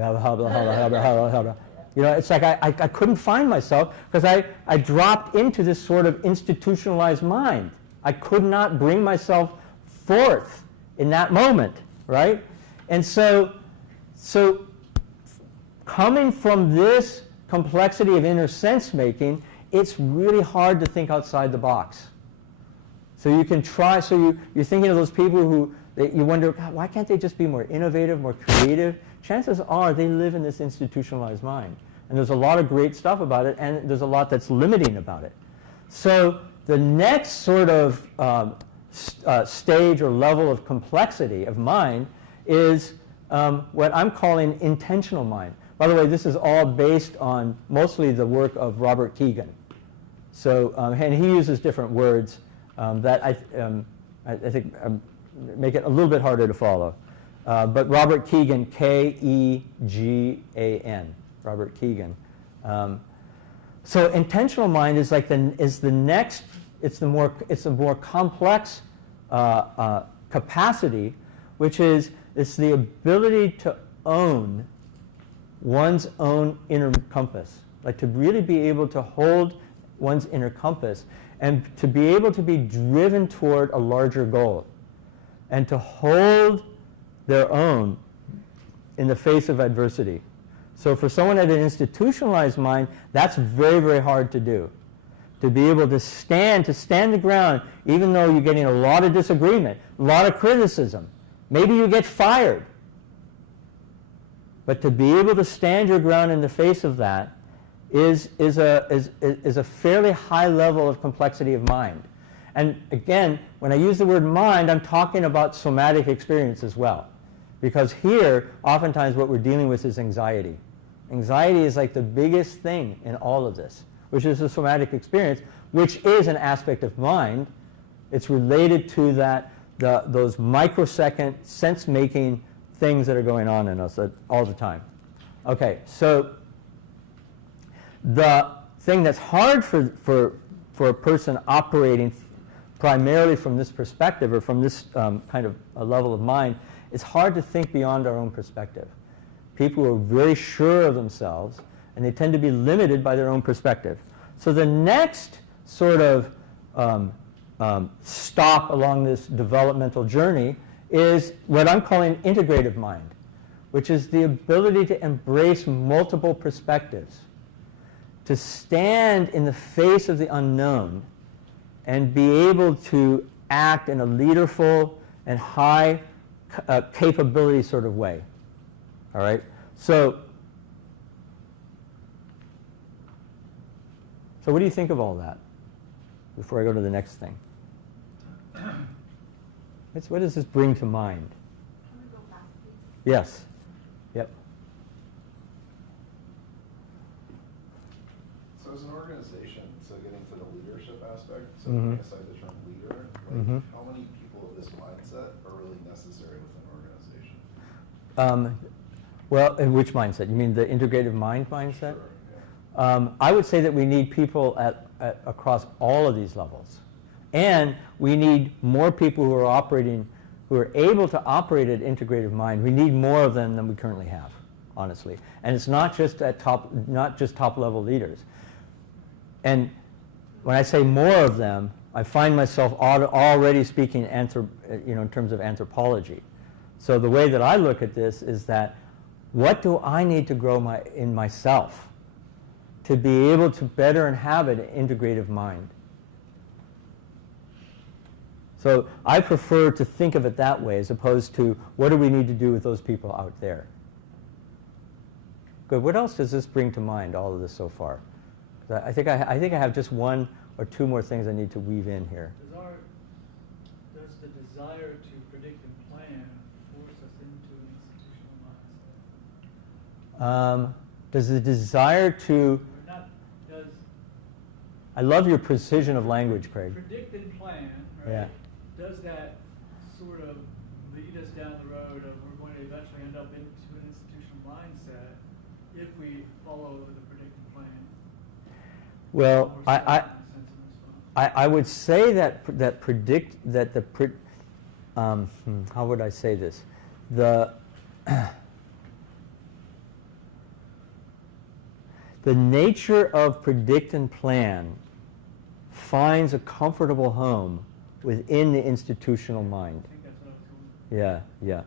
you know, it's like I couldn't find myself because I dropped into this sort of institutionalized mind. I could not bring myself forth in that moment, right? And so coming from this complexity of inner sense making, it's really hard to think outside the box. So you can try, so you're thinking of those people who, you wonder, God, why can't they just be more innovative, more creative? Chances are they live in this institutionalized mind. And there's a lot of great stuff about it, and there's a lot that's limiting about it. So the next sort of stage or level of complexity of mind is what I'm calling intentional mind. By the way, this is all based on mostly the work of Robert Kegan. So, and he uses different words that I think make it a little bit harder to follow. But Robert Keegan, K-E-G-A-N, Robert Keegan. So intentional mind is like the next. It's a more complex capacity, which is it's the ability to own one's own inner compass, like to really be able to hold one's inner compass and to be able to be driven toward a larger goal and to hold their own in the face of adversity. So for someone at an institutionalized mind, that's very, very hard to do. To be able to stand the ground, even though you're getting a lot of disagreement, a lot of criticism. Maybe you get fired. But to be able to stand your ground in the face of that is a fairly high level of complexity of mind. And again, when I use the word mind, I'm talking about somatic experience as well. Because here, oftentimes what we're dealing with is anxiety. Anxiety is like the biggest thing in all of this, which is a somatic experience, which is an aspect of mind. It's related to those microsecond sense-making things that are going on in us all the time. Okay, so the thing that's hard for a person operating primarily from this perspective or from this kind of a level of mind, it's hard to think beyond our own perspective. People who are very sure of themselves, and they tend to be limited by their own perspective. So the next sort of stop along this developmental journey is what I'm calling integrative mind, which is the ability to embrace multiple perspectives, to stand in the face of the unknown and be able to act in a leaderful and high capability sort of way. All right? So what do you think of all that before I go to the next thing? What does this bring to mind? Can we go back, please? Yes. Yep. So as an organization, so getting to the leadership aspect, so Mhm. putting aside the term leader, like Mhm. how many people of this mindset are really necessary within an organization? Well, in which mindset? You mean the integrative mind mindset? Sure, yeah. I would say that we need people across all of these levels. And we need more people who are able to operate at integrative mind. We need more of them than we currently have, honestly. And it's not just top level leaders. And when I say more of them, I find myself already speaking in terms of anthropology. So the way that I look at this is that what do I need to grow in myself to be able to better inhabit an integrative mind? So I prefer to think of it that way as opposed to what do we need to do with those people out there? Good. What else does this bring to mind, all of this so far? I think I have just one or two more things I need to weave in here. Does the desire to predict and plan force us into an institutional mindset? Does the desire to... Or not, I love your precision of language, Craig. predict and plan, right? Yeah. Does that sort of lead us down the road of we're going to eventually end up into an institutional mindset if we follow the predict and plan? Well, Or I sense and response? I would say how would I say this? The nature of predict and plan finds a comfortable home within the institutional mind. I think that's what I was going.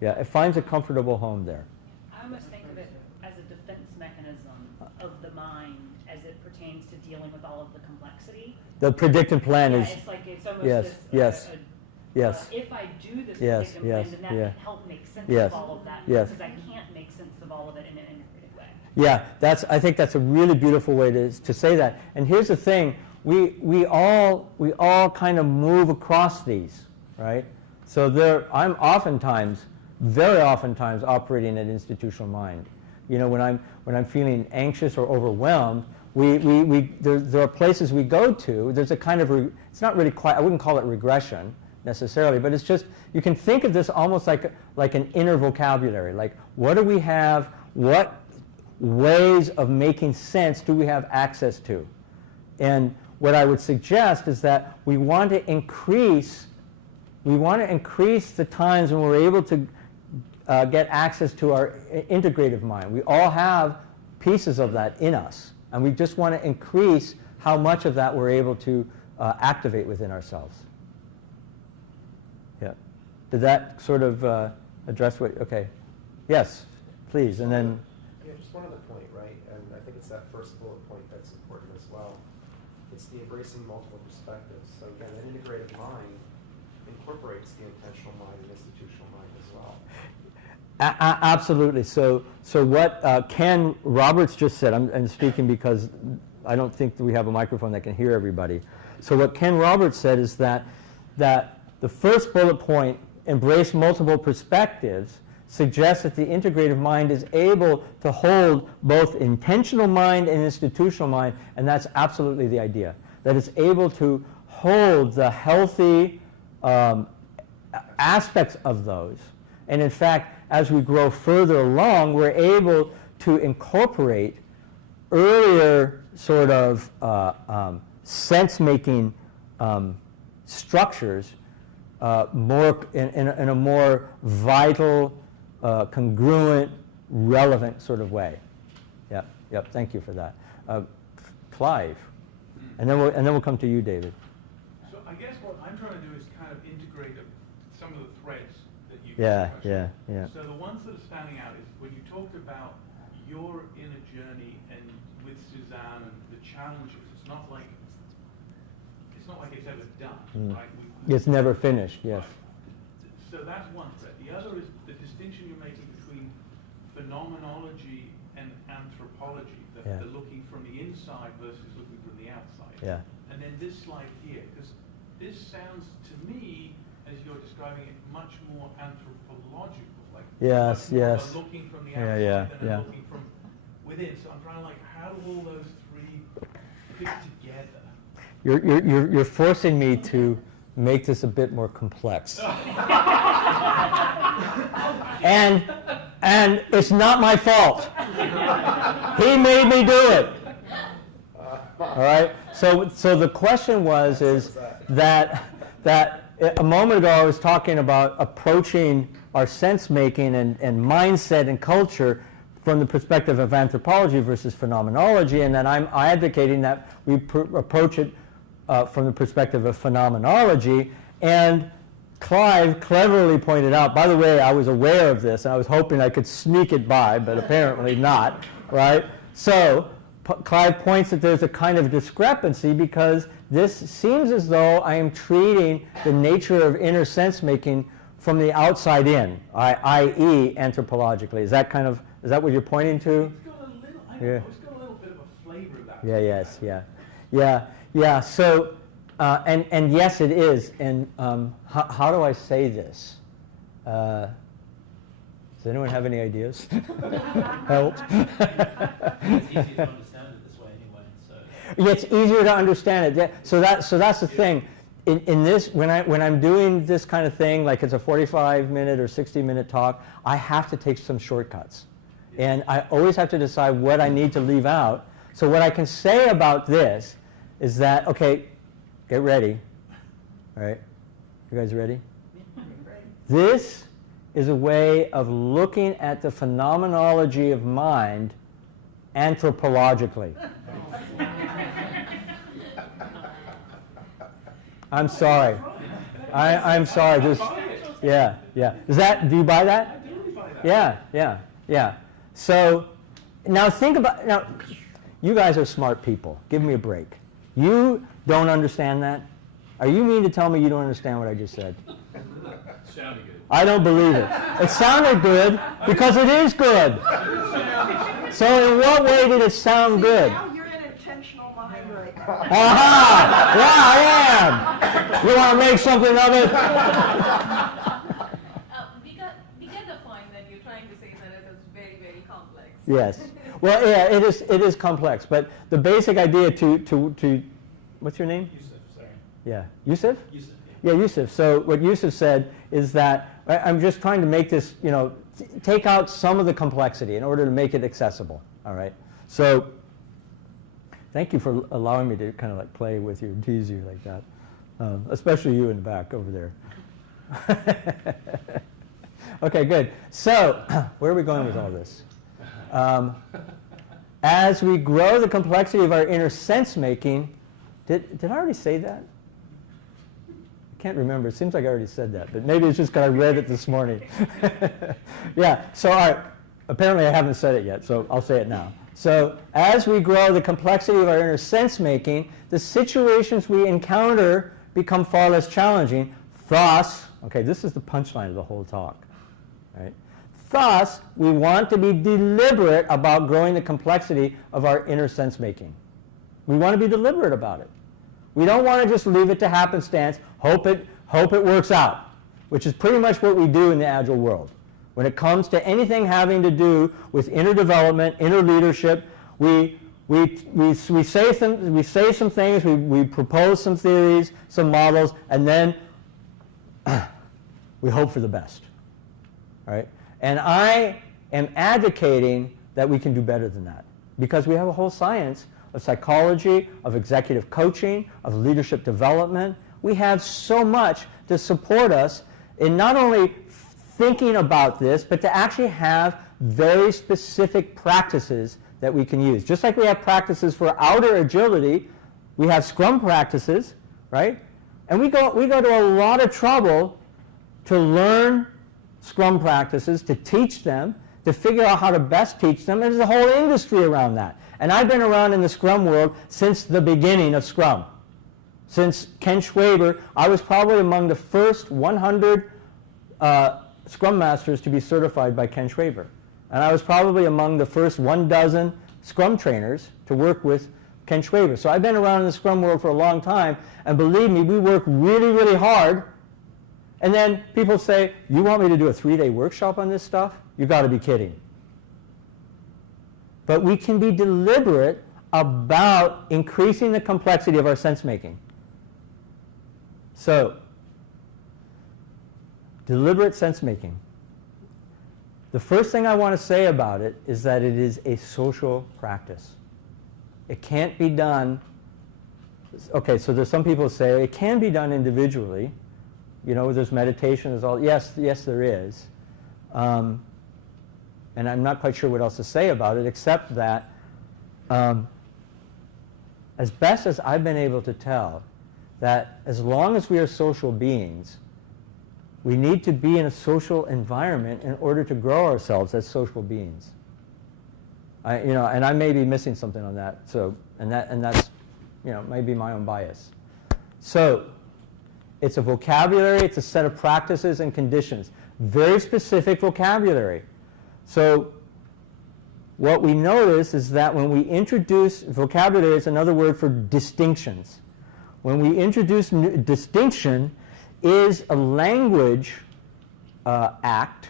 Yeah. It finds a comfortable home there. I almost think of it as a defense mechanism of the mind as it pertains to dealing with all of the complexity. The predict and plan is... It's like it's almost Yes, this, yes, yes. if I do this Yes, predict and yes, plan, then that yeah. can help make sense Yes, of all of that. yes. Because I can't make sense of all of it in an integrated way. Yeah, I think that's a really beautiful way to say that. And here's the thing, we all kind of move across these, right? So I'm very oftentimes operating at institutional mind. You know, when I'm feeling anxious or overwhelmed, there are places we go to. There's a kind of, it's not really quite, I wouldn't call it regression necessarily, but it's just, you can think of this almost like an inner vocabulary. Like, what do we have? What ways of making sense do we have access to? And what I would suggest is that we want to increase the times when we're able to get access to our integrative mind. We all have pieces of that in us, and we just want to increase how much of that we're able to activate within ourselves. Yeah. Did that sort of address what, okay. Yes, please, and then. Yeah, just one other point, right? And I think it's that first bullet point that's important as well. It's the embracing multiple perspectives. So again, an integrative mind incorporates the intentional mind and institutional mind as well. Absolutely. So what Ken Roberts just said, I'm speaking because I don't think that we have a microphone that can hear everybody. So what Ken Roberts said is that the first bullet point, embrace multiple perspectives, suggests that the integrative mind is able to hold both intentional mind and institutional mind, and that's absolutely the idea. That it's able to hold the healthy aspects of those. And in fact, as we grow further along, we're able to incorporate earlier sort of sense-making structures more in a more vital, congruent, relevant sort of way. Yep. Thank you for that, Clive, and then we'll come to you, David. So I guess what I'm trying to do is kind of integrate some of the threads that you. Yeah. So the ones that are standing out is when you talked about your inner journey and with Suzanne and the challenges. It's not like it's ever done, right? It's never finished. Yes. Right. So that's one thread. The other is the distinction you're making between phenomenology and anthropology. That they're looking from the inside versus looking from the outside. Yeah. And then this slide here, because this sounds to me, as you're describing it, much more anthropological. Like Yes. looking from the outside than looking from within. So I'm trying to how do all those three fit together? You're forcing me to make this a bit more complex. and it's not my fault. He made me do it. All right. So the question is that a moment ago I was talking about approaching our sense making and mindset and culture from the perspective of anthropology versus phenomenology, and then I'm advocating that we approach it from the perspective of phenomenology. And Clive cleverly pointed out, by the way, I was aware of this, and I was hoping I could sneak it by, but apparently not, right? So Clive points that there's a kind of discrepancy because this seems as though I am treating the nature of inner sense making from the outside in, i.e. anthropologically. Is that what you're pointing to? It's got a little, it's got a little bit of a flavor of that. Yeah. So, and yes, it is. And how do I say this? Does anyone have any ideas? Help. It's easier to understand it this way anyway. So. Yeah, it's easier to understand it. So that's the thing. In this, when I'm doing this kind of thing, like it's a 45-minute or 60-minute talk, I have to take some shortcuts. And I always have to decide what I need to leave out. So what I can say about this is that, okay, get ready. All right? You guys ready? This is a way of looking at the phenomenology of mind anthropologically. I'm sorry. I'm sorry. Do you buy that? I totally buy that. Yeah. So now think about, you guys are smart people. Give me a break. You don't understand that? Are you mean to tell me you don't understand what I just said? Sounded good. I don't believe it. It sounded good because it is good. So in what way did it sound good? Now you're in intentional mind right now. Aha! Yeah, I am. You want to make something of it? We get the point that you're trying to say that it is very, very complex. Yes. Well, yeah, it is complex, but the basic idea to what's your name? Yusuf, sorry. Yeah, Yusuf? Yusuf. Yeah, Yusuf. So what Yusuf said is that I'm just trying to make this, take out some of the complexity in order to make it accessible. All right. So thank you for allowing me to kind of like play with you and tease you like that, especially you in the back over there. Okay, good. So where are we going with all this? As we grow the complexity of our inner sense making, did I already say that? I can't remember. It seems like I already said that, but maybe it's just because I read it this morning. Yeah, so apparently I haven't said it yet, so I'll say it now. So as we grow the complexity of our inner sense making, the situations we encounter become far less challenging. Thus, okay, this is the punchline of the whole talk. Right? Thus, we want to be deliberate about growing the complexity of our inner sense making. We want to be deliberate about it. We don't want to just leave it to happenstance, hope it works out, which is pretty much what we do in the Agile world. When it comes to anything having to do with inner development, inner leadership, we say some things, we propose some theories, some models, and then we hope for the best. Right? And I am advocating that we can do better than that, because we have a whole science of psychology, of executive coaching, of leadership development. We have so much to support us in not only thinking about this, but to actually have very specific practices that we can use. Just like we have practices for outer agility, we have Scrum practices, right? And we go to a lot of trouble to learn Scrum practices, to teach them, to figure out how to best teach them. There's a whole industry around that. And I've been around in the Scrum world since the beginning of Scrum. Since Ken Schwaber, I was probably among the first 100 Scrum Masters to be certified by Ken Schwaber. And I was probably among the first 12 Scrum trainers to work with Ken Schwaber. So I've been around in the Scrum world for a long time, and believe me, we work really, really hard. And then people say, you want me to do a 3-day workshop on this stuff? You've got to be kidding. But we can be deliberate about increasing the complexity of our sense making. So, deliberate sense making. The first thing I want to say about it is that it is a social practice. It can't be done, okay, so there's some people who say it can be done individually. There's meditation, there's all, yes, there is. And I'm not quite sure what else to say about it, except that as best as I've been able to tell, that as long as we are social beings, we need to be in a social environment in order to grow ourselves as social beings. And I may be missing something on that. So, and that's, maybe my own bias. So, it's a vocabulary. It's a set of practices and conditions. Very specific vocabulary. So, what we notice is that when we introduce vocabulary, is another word for distinctions. When we introduce distinction, is a language act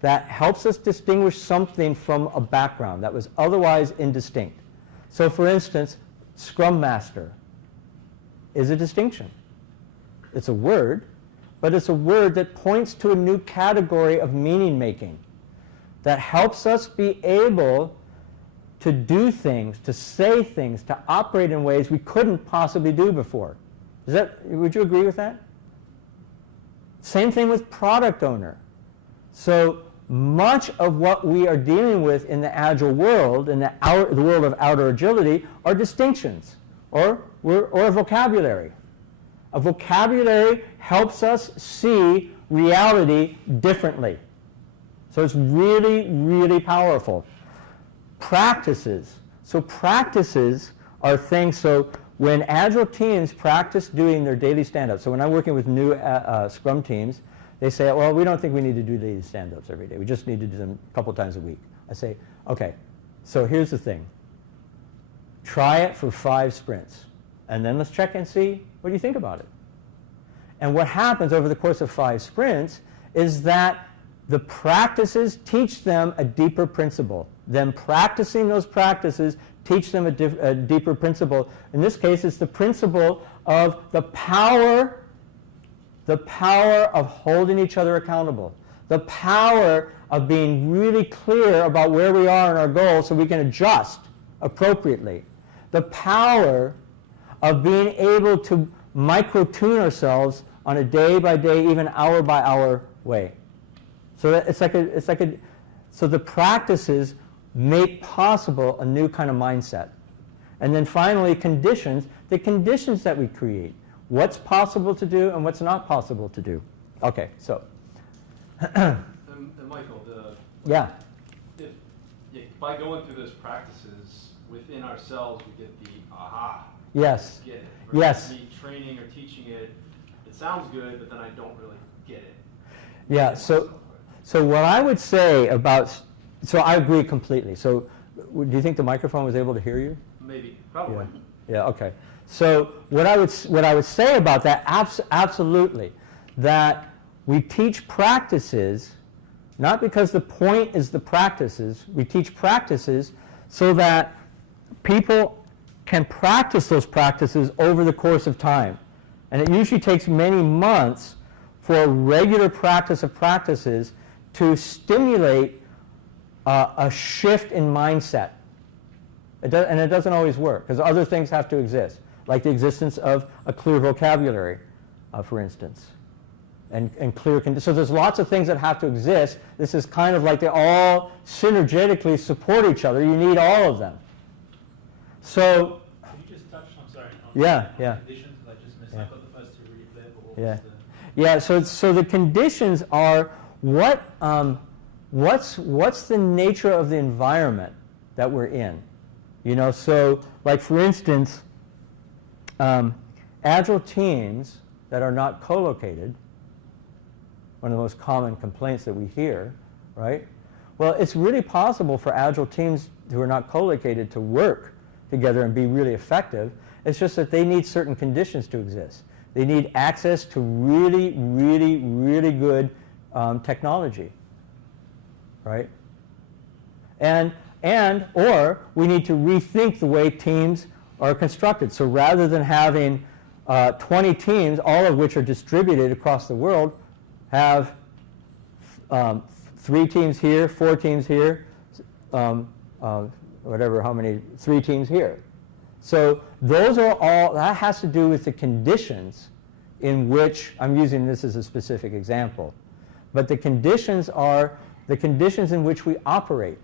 that helps us distinguish something from a background that was otherwise indistinct. So for instance, Scrum Master is a distinction. It's a word, but it's a word that points to a new category of meaning making that helps us be able to do things, to say things, to operate in ways we couldn't possibly do before. Would you agree with that? Same thing with product owner. So much of what we are dealing with in the Agile world, in the world of outer agility, are distinctions or a vocabulary. A vocabulary helps us see reality differently. So it's really, really powerful. Practices. So practices are things, so when Agile teams practice doing their daily stand-ups, so when I'm working with new Scrum teams, they say, well, we don't think we need to do daily stand-ups every day. We just need to do them a couple times a week. I say, okay, so here's the thing. Try it for 5 sprints, and then let's check and see what do you think about it. And what happens over the course of 5 sprints is that the practices teach them a deeper principle. them practicing those practices teach them a deeper principle. In this case, it's the principle of the power of holding each other accountable, the power of being really clear about where we are in our goals so we can adjust appropriately, the power of being able to micro-tune ourselves on a day-by-day, even hour-by-hour way. So that so the practices make possible a new kind of mindset. And then finally, conditions, the conditions that we create. What's possible to do and what's not possible to do. Okay, so. And Michael, Yeah. If by going through those practices within ourselves, we get the aha. Yes. Get it. Yes. Me training or teaching it, it sounds good, but then I don't really get it. Yeah, so what I would say about, so I agree completely. So do you think the microphone was able to hear you? Maybe, probably. Yeah, okay. So what I would say about that, absolutely, that we teach practices, not because the point is the practices, we teach practices so that people can practice those practices over the course of time. And it usually takes many months for a regular practice of practices to stimulate a shift in mindset. And it doesn't always work, because other things have to exist, like the existence of a clear vocabulary, for instance, and clear conditions. So there's lots of things that have to exist. This is kind of like they all synergetically support each other. You need all of them. So. Can you just touch, I'm sorry, on Yeah. conditions? I just missed. Yeah. I got the first two really clear, but what Yeah. was the... Yeah, so the conditions are what's the nature of the environment that we're in? You know, so like for instance, Agile teams that are not co-located, one of the most common complaints that we hear, right? Well, it's really possible for Agile teams who are not co-located to work together and be really effective. It's just that they need certain conditions to exist. They need access to really, really, really good technology, right? Or we need to rethink the way teams are constructed. So rather than having 20 teams, all of which are distributed across the world, have 3 teams here, 4 teams here, whatever, how many, 3 teams here. So those are all, that has to do with the conditions in which, I'm using this as a specific example, but the conditions are the conditions in which we operate.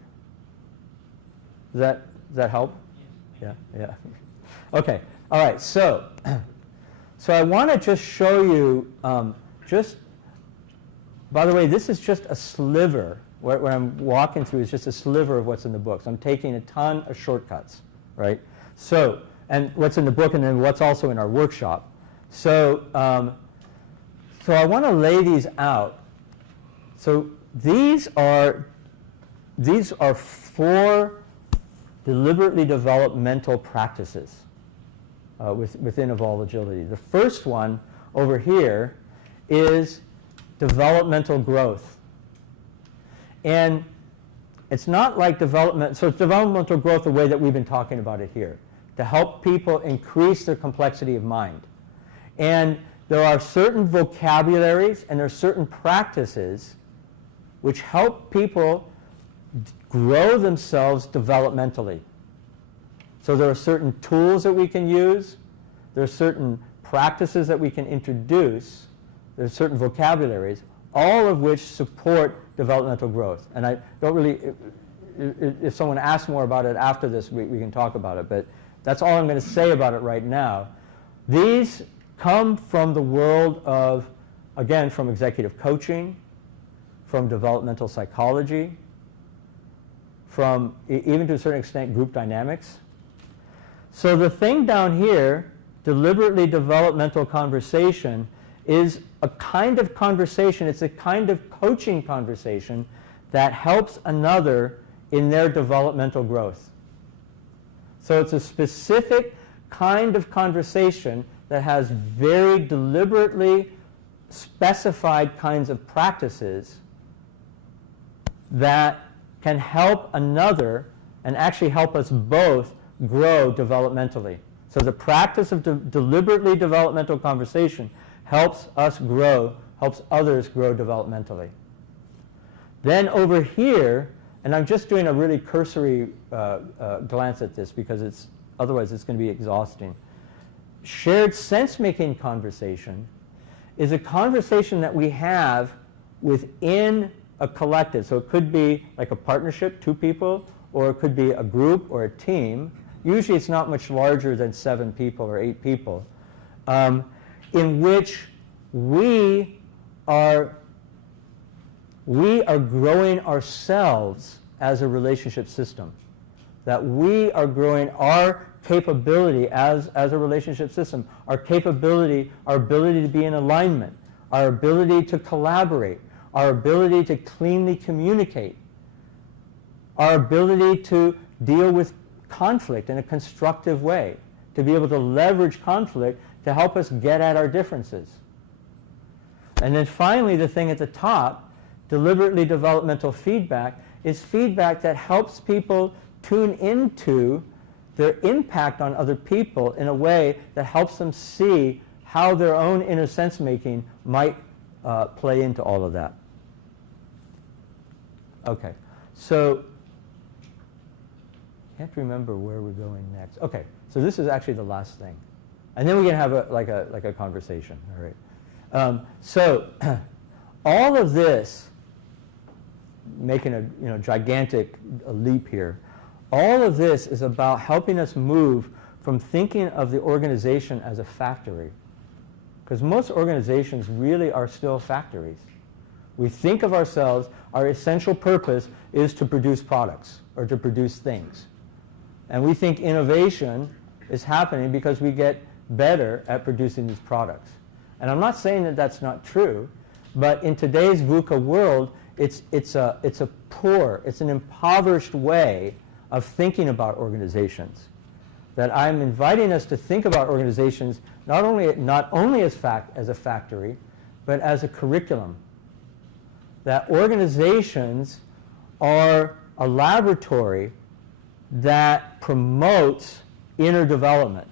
Does that help? Yeah. Okay, all right, so I want to just show you, by the way, this is just a sliver. What I'm walking through is just a sliver of what's in the books. I'm taking a ton of shortcuts, right? So, and what's in the book and then what's also in our workshop. So, so I want to lay these out. So these are 4 deliberately developed mental practices within Evolve Agility. The first one over here is developmental growth. And it's not like development, so it's developmental growth the way that we've been talking about it here, to help people increase their complexity of mind. And there are certain vocabularies and there are certain practices which help people grow themselves developmentally. So there are certain tools that we can use, there are certain practices that we can introduce, there are certain vocabularies, all of which support developmental growth. And I don't really, if someone asks more about it after this, we can talk about it, but that's all I'm going to say about it right now. These come from the world of, again, from executive coaching, from developmental psychology, from, even to a certain extent, group dynamics. So the thing down here, deliberately developmental conversation, is a kind of conversation, it's a kind of coaching conversation that helps another in their developmental growth. So it's a specific kind of conversation that has very deliberately specified kinds of practices that can help another and actually help us both grow developmentally. So the practice of deliberately developmental conversation helps us grow, helps others grow developmentally. Then over here, and I'm just doing a really cursory glance at this because otherwise it's going to be exhausting. Shared sense-making conversation is a conversation that we have within a collective. So it could be like a partnership, 2 people, or it could be a group or a team. Usually it's not much larger than 7 people or 8 people, in which we are growing ourselves as a relationship system. That we are growing our capability as a relationship system, our ability to be in alignment, our ability to collaborate, our ability to cleanly communicate, our ability to deal with conflict in a constructive way, to be able to leverage conflict to help us get at our differences. And then finally, the thing at the top, deliberately developmental feedback, is feedback that helps people tune into their impact on other people in a way that helps them see how their own inner sense making might play into all of that. Okay, so I have to remember where we're going next. Okay, so this is actually the last thing, and then we can have a conversation. All right. So all of this, making a gigantic leap here. All of this is about helping us move from thinking of the organization as a factory. Because most organizations really are still factories. We think of ourselves, our essential purpose is to produce products or to produce things. And we think innovation is happening because we get better at producing these products. And I'm not saying that that's not true, but in today's VUCA world, it's a poor, it's an impoverished way of thinking about organizations. That I'm inviting us to think about organizations not only as a factory, but as a curriculum. That organizations are a laboratory that promotes inner development,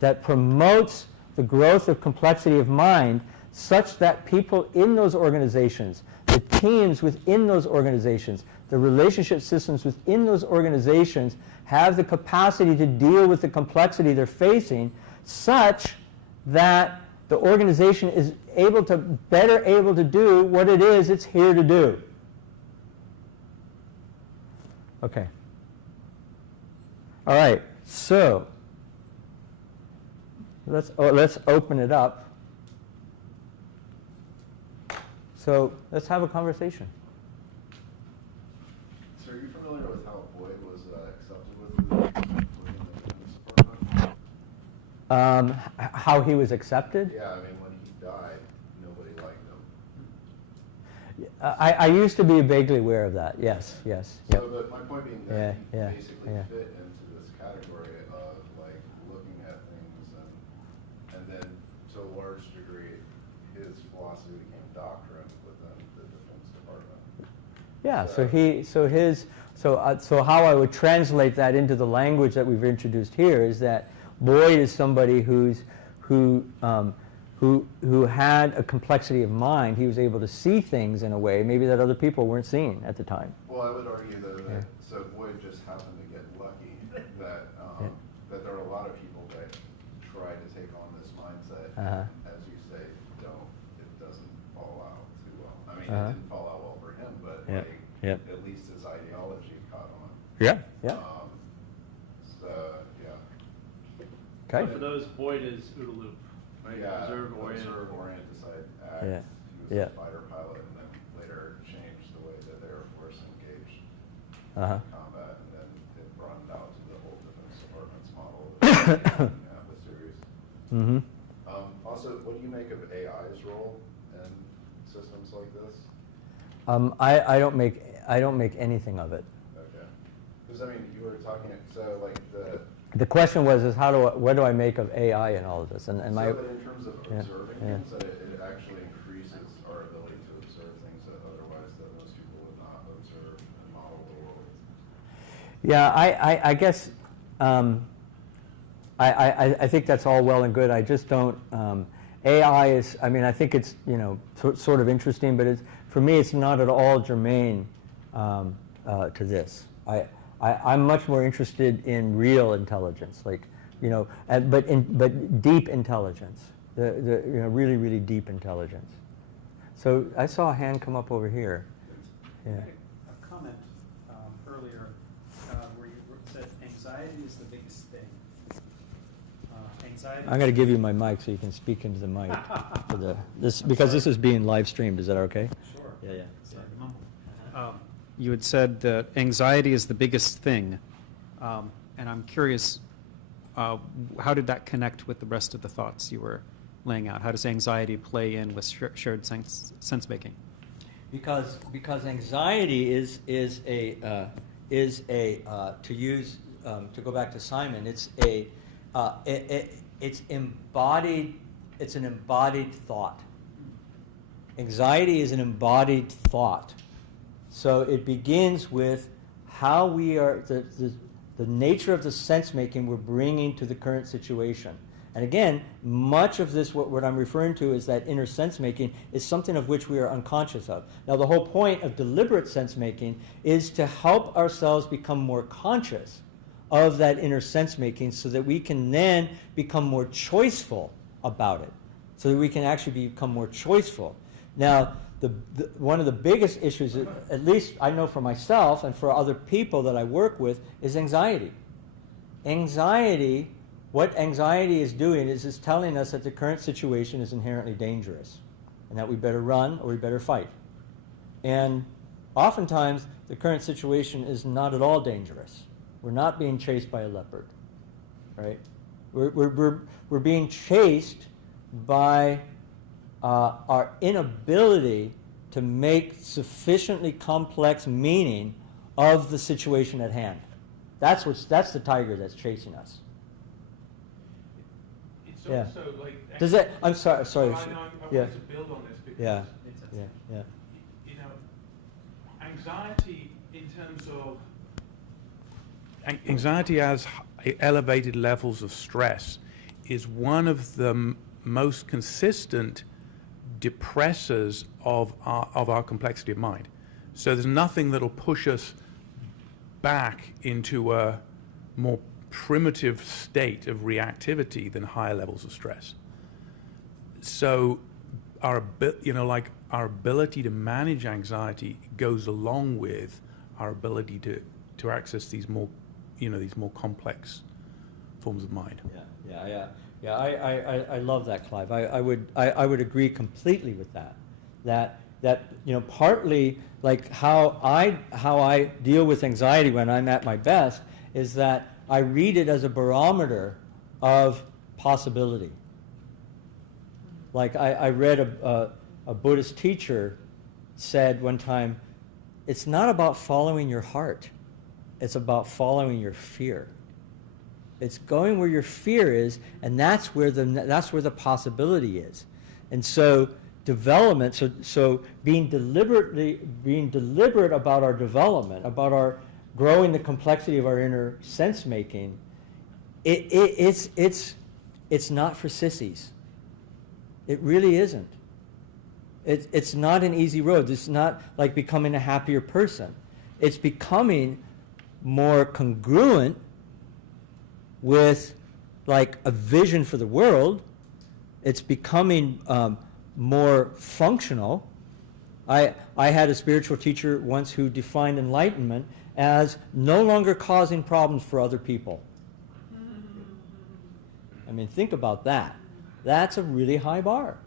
that promotes the growth of complexity of mind such that people in those organizations, the teams within those organizations, the relationship systems within those organizations have the capacity to deal with the complexity they're facing such that the organization is better able to do what it is it's here to do. Okay. All right, so let's open it up. So let's have a conversation. So are you familiar with how Boyd was accepted within the department? How he was accepted? Yeah, I mean, when he died, nobody liked him. I used to be vaguely aware of that. Yes. So, Yep. but my point being that he Yeah. basically fit into this category of like looking at things and then to a large degree, his philosophy became doctrine within the defense department. Yeah. So how I would translate that into the language that we've introduced here is that Boyd is somebody who had a complexity of mind. He was able to see things in a way maybe that other people weren't seeing at the time. Well, I would argue that so Boyd just happened to get lucky that that there are a lot of people that try to take on this mindset. And as you say, it doesn't fall out too well. I mean, it didn't fall out well for him, but at least his ideology caught on. Yeah. So yeah. Okay. So for those, Boyd is OODA loop, right? Yeah, Observe, orient. decide, act. Yeah. He was a fighter pilot and then later changed the way that the Air Force engaged combat, and then it broadened out to the whole defense department's model of the series. Mm-hmm. Also, what do you make of AI's role in systems like this? I don't make anything of it. Okay. Because I mean, you were talking, so like the question was what do I make of AI in all of this? And but in terms of observing things, that it actually increases our ability to observe things that otherwise that most people would not observe and model the world. Yeah, I guess I think that's all well and good. I just don't. AI is. I mean, I think it's sort of interesting, but for me, it's not at all germane to this. I'm much more interested in real intelligence, like but deep intelligence, the really really deep intelligence. So I saw a hand come up over here. Yeah. I had a comment earlier where you said anxiety is the biggest thing. Anxiety. I'm going to give you my mic so you can speak into the mic for because this is being live streamed. Is that okay? Sure. Yeah. You had said that anxiety is the biggest thing, and I'm curious, how did that connect with the rest of the thoughts you were laying out? How does anxiety play in with shared sense making? Because anxiety is to go back to Simon, it's an embodied thought. Anxiety is an embodied thought. So it begins with how we are, the nature of the sense making we're bringing to the current situation. And again, much of this, what I'm referring to is that inner sense making is something of which we are unconscious of. Now, the whole point of deliberate sense making is to help ourselves become more conscious of that inner sense making so that we can then become more choiceful about it, so that we can actually become more choiceful. Now, one of the biggest issues, at least I know for myself and for other people that I work with, is anxiety. What anxiety is doing is telling us that the current situation is inherently dangerous and that we better run or we better fight. And oftentimes, the current situation is not at all dangerous. We're not being chased by a leopard, right? We're being chased by our inability to make sufficiently complex meaning of the situation at hand. That's the tiger that's chasing us. It's Yeah. also like. Does that? I'm sorry. I wanted to build on this because. Yeah. Anxiety in terms of. Anxiety as elevated levels of stress is one of the most consistent depressors of our complexity of mind. So there's nothing that'll push us back into a more primitive state of reactivity than higher levels of stress. So our ability to manage anxiety goes along with our ability to access these more complex forms of mind. Yeah. I love that, Clive. I would agree completely with that. That partly like how I deal with anxiety when I'm at my best is that I read it as a barometer of possibility. Like I read a Buddhist teacher said one time, it's not about following your heart, it's about following your fear. It's going where your fear is, and that's where the possibility is. And so development, so being deliberate about our development, about our growing the complexity of our inner sense making, it's not for sissies. It really isn't. It's not an easy road. It's not like becoming a happier person. It's becoming more congruent with like a vision for the world. It's becoming more functional. I had a spiritual teacher once who defined enlightenment as no longer causing problems for other people. I mean, think about that. That's a really high bar.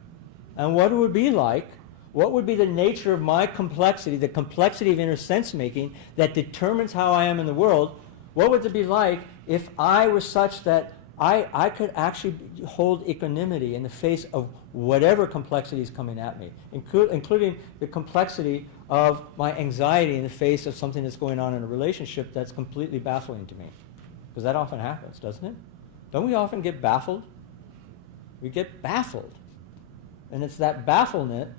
And what it would be like, what would be the nature of my complexity, the complexity of inner sense making that determines how I am in the world, what would it be like if I were such that I could actually hold equanimity in the face of whatever complexity is coming at me, including the complexity of my anxiety in the face of something that's going on in a relationship that's completely baffling to me. Because that often happens, doesn't it? Don't we often get baffled? We get baffled. And it's that bafflement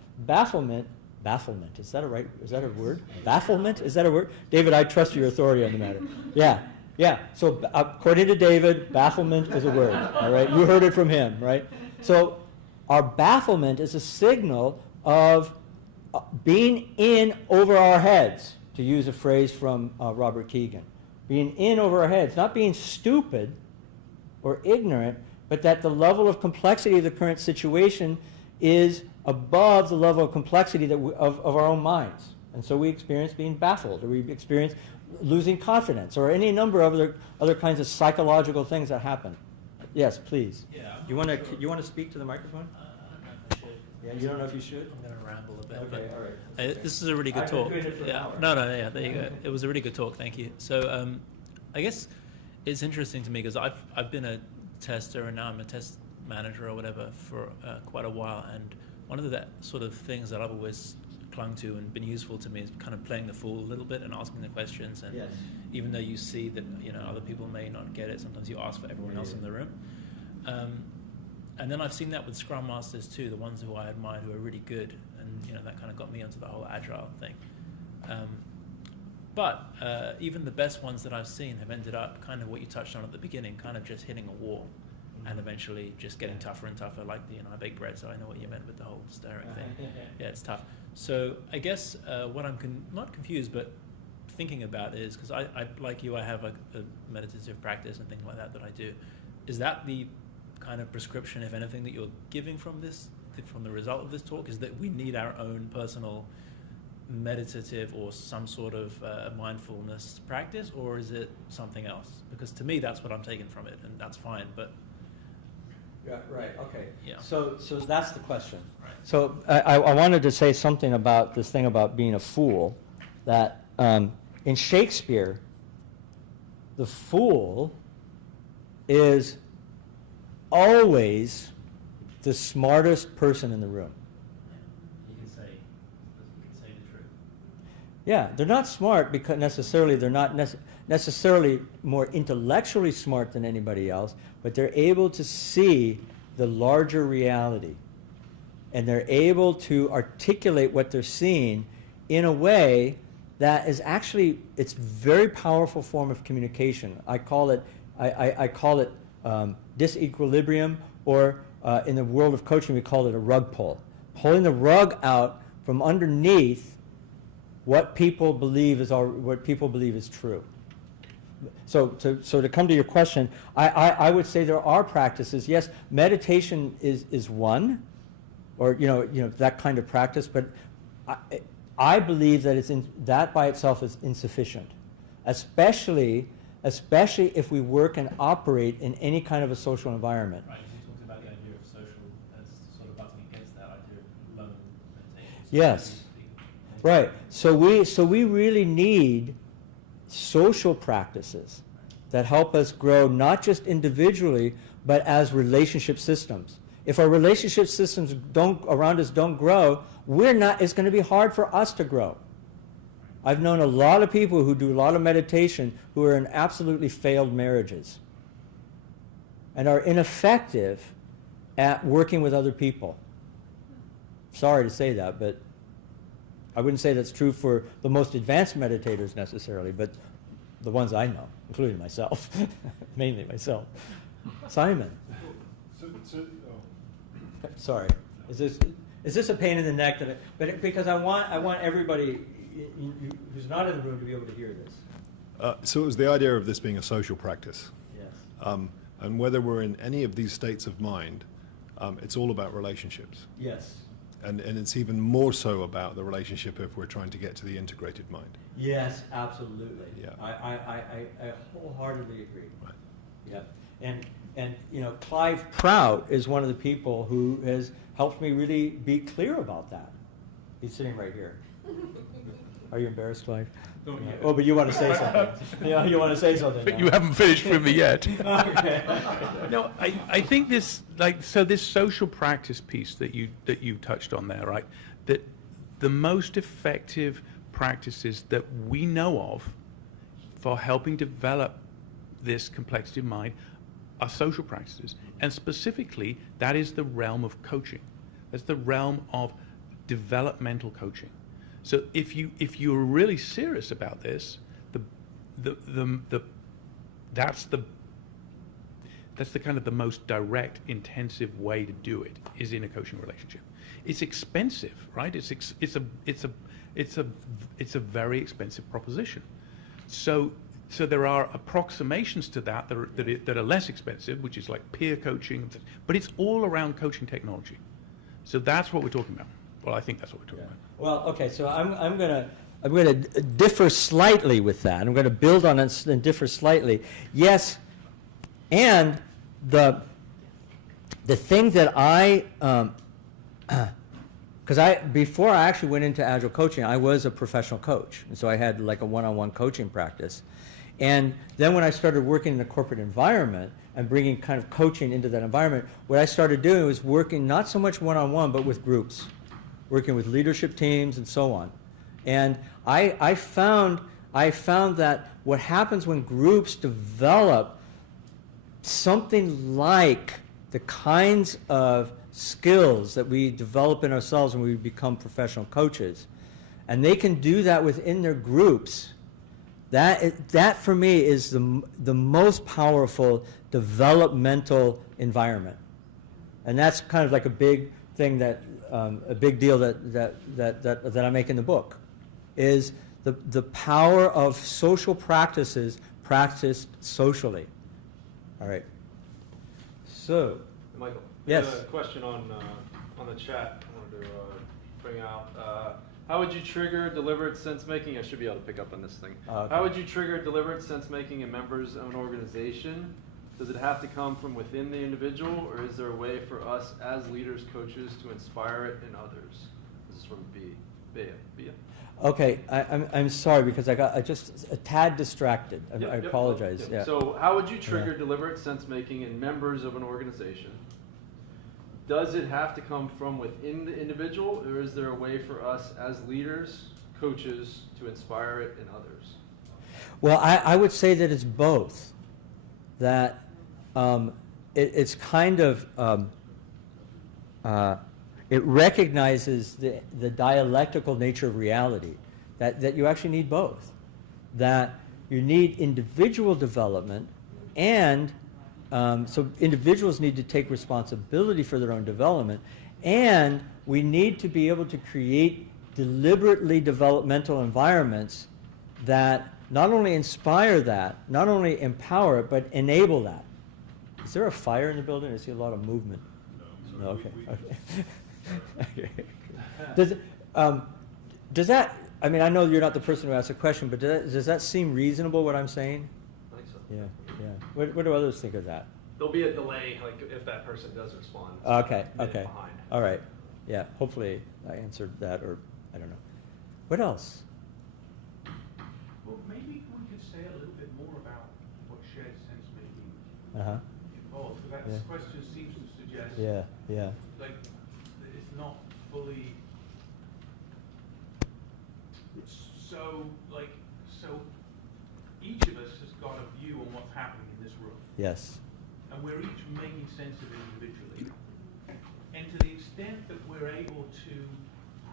bafflement. Is that a word? Bafflement? Is that a word? David, I trust your authority on the matter. Yeah. So according to David, bafflement is a word. All right, you heard it from him, right? So our bafflement is a signal of being in over our heads, to use a phrase from Robert Keegan. Being in over our heads, not being stupid or ignorant, but that the level of complexity of the current situation is above the level of complexity that of our own minds. And so we experience being baffled, or we experience losing confidence, or any number of other kinds of psychological things that happen. Yes, please. Yeah. You want to speak to the microphone? I don't know if I should. Yeah, you don't know if you should? I'm going to ramble a bit. Okay, but, all right. This is a really good I've been talk. doing it for an Yeah. hour. No, yeah, there you go. It was a really good talk. Thank you. So I guess it's interesting to me because I've been a tester and now I'm a test manager or whatever for quite a while, and one of the sort of things that I've always clung to and been useful to me is kind of playing the fool a little bit and asking the questions, and Yes. even though you see that other people may not get it, sometimes you ask for everyone else in the room. And then I've seen that with Scrum Masters too, the ones who I admired who are really good, and that kind of got me onto the whole Agile thing. But even the best ones that I've seen have ended up kind of what you touched on at the beginning, kind of just hitting a wall, and eventually just getting tougher and tougher. Like I bake bread, so I know what you meant with the whole stirring thing. Yeah, it's tough. So I guess what I'm not confused, but thinking about is, because I like you, I have a meditative practice and things like that I do. Is that the kind of prescription, if anything, that you're giving from the result of this talk? Is that we need our own personal meditative or some sort of mindfulness practice, or is it something else? Because to me, that's what I'm taking from it, and that's fine. But yeah, right. Okay. Yeah. So that's the question. Right. So I wanted to say something about this thing about being a fool. That in Shakespeare, the fool is always the smartest person in the room. you can say the truth. Yeah, they're not smart because necessarily they're not necessarily more intellectually smart than anybody else, but they're able to see the larger reality, and they're able to articulate what they're seeing in a way that is actually, it's a very powerful form of communication. I call it disequilibrium, or in the world of coaching we call it a rug pull, pulling the rug out from underneath what people believe is true. So to come to your question, I would say there are practices. Yes, meditation is one, or that kind of practice. But I believe that that by itself is insufficient, especially if we work and operate in any kind of a social environment. Right. You talked about the idea of social as sort of butting against that idea of lone meditation. Yes. Right. So we really need social practices that help us grow not just individually, but as relationship systems. If our relationship systems around us don't grow, it's going to be hard for us to grow. I've known a lot of people who do a lot of meditation who are in absolutely failed marriages and are ineffective at working with other people. Sorry to say that, but I wouldn't say that's true for the most advanced meditators necessarily, but the ones I know, including myself, mainly myself. Simon. Sorry. Is this a pain in the neck? But because I want everybody who's not in the room to be able to hear this. So it was the idea of this being a social practice. Yes. And whether we're in any of these states of mind, it's all about relationships. Yes. And it's even more so about the relationship if we're trying to get to the integrated mind. Yes, absolutely. Yeah. I wholeheartedly agree. Right. Yeah. And Clive Prout is one of the people who has helped me really be clear about that. He's sitting right here. Are you embarrassed, Clive? Not Yeah. yet. Oh, but you want to say something. You want to say something. But now. you haven't finished with me yet. Okay. No, I think this this social practice piece that you touched on there, right? That the most effective practices that we know of for helping develop this complexity of mind are social practices, and specifically that is the realm of coaching. That's the realm of developmental coaching. So if you're really serious about this, that's the kind of the most direct, intensive way to do it, is in a coaching relationship. It's expensive, right? It's a very expensive proposition. So there are approximations to that that are less expensive, which is like peer coaching, but it's all around coaching technology. So that's what we're talking about. Well, I think that's what we're talking about. Well, okay, so I'm gonna differ slightly with that. I'm gonna build on it and differ slightly. Yes, and the thing that because before I actually went into Agile coaching, I was a professional coach, and so I had like a one-on-one coaching practice. And then when I started working in a corporate environment and bringing kind of coaching into that environment, what I started doing was working not so much one-on-one, but with groups, working with leadership teams and so on. And I found that what happens when groups develop something like the kinds of skills that we develop in ourselves when we become professional coaches, and they can do that within their groups, that for me is the most powerful developmental environment. And that's kind of like a big thing a big deal that I make in the book, is the power of social practices practiced socially. All right. So, Michael, yes. a question on the chat I wanted to bring out. How would you trigger deliberate sense-making? I should be able to pick up on this thing. Okay. How would you trigger deliberate sense-making in members of an organization? Does it have to come from within the individual, or is there a way for us as leaders, coaches, to inspire it in others? This is from Bia. Okay, I'm sorry because I just a tad distracted. I apologize. Yep. Yeah. So how would you trigger deliberate sense-making in members of an organization? Does it have to come from within the individual, or is there a way for us as leaders, coaches, to inspire it in others? Well, I would say that it's both. That it's kind of it recognizes the dialectical nature of reality, that you actually need both. That you need individual development, and so individuals need to take responsibility for their own development, and we need to be able to create deliberately developmental environments that not only inspire that, not only empower it, but enable that. Is there a fire in the building? I see a lot of movement. No, okay. Okay. Does that, I mean, I know you're not the person who asked the question, but does that seem reasonable, what I'm saying? I think so. Yeah. What do others think of that? There'll be a delay, like if that person does respond. Okay. Behind. All right. Yeah, hopefully I answered that, or I don't know. What else? Well, maybe we could say a little bit more about what shared sense-making involves, because that question seems to suggest like that it's not fully so each of us has got a view on what's happening in this room. Yes. And we're each making sense of it individually. And to the extent that we're able to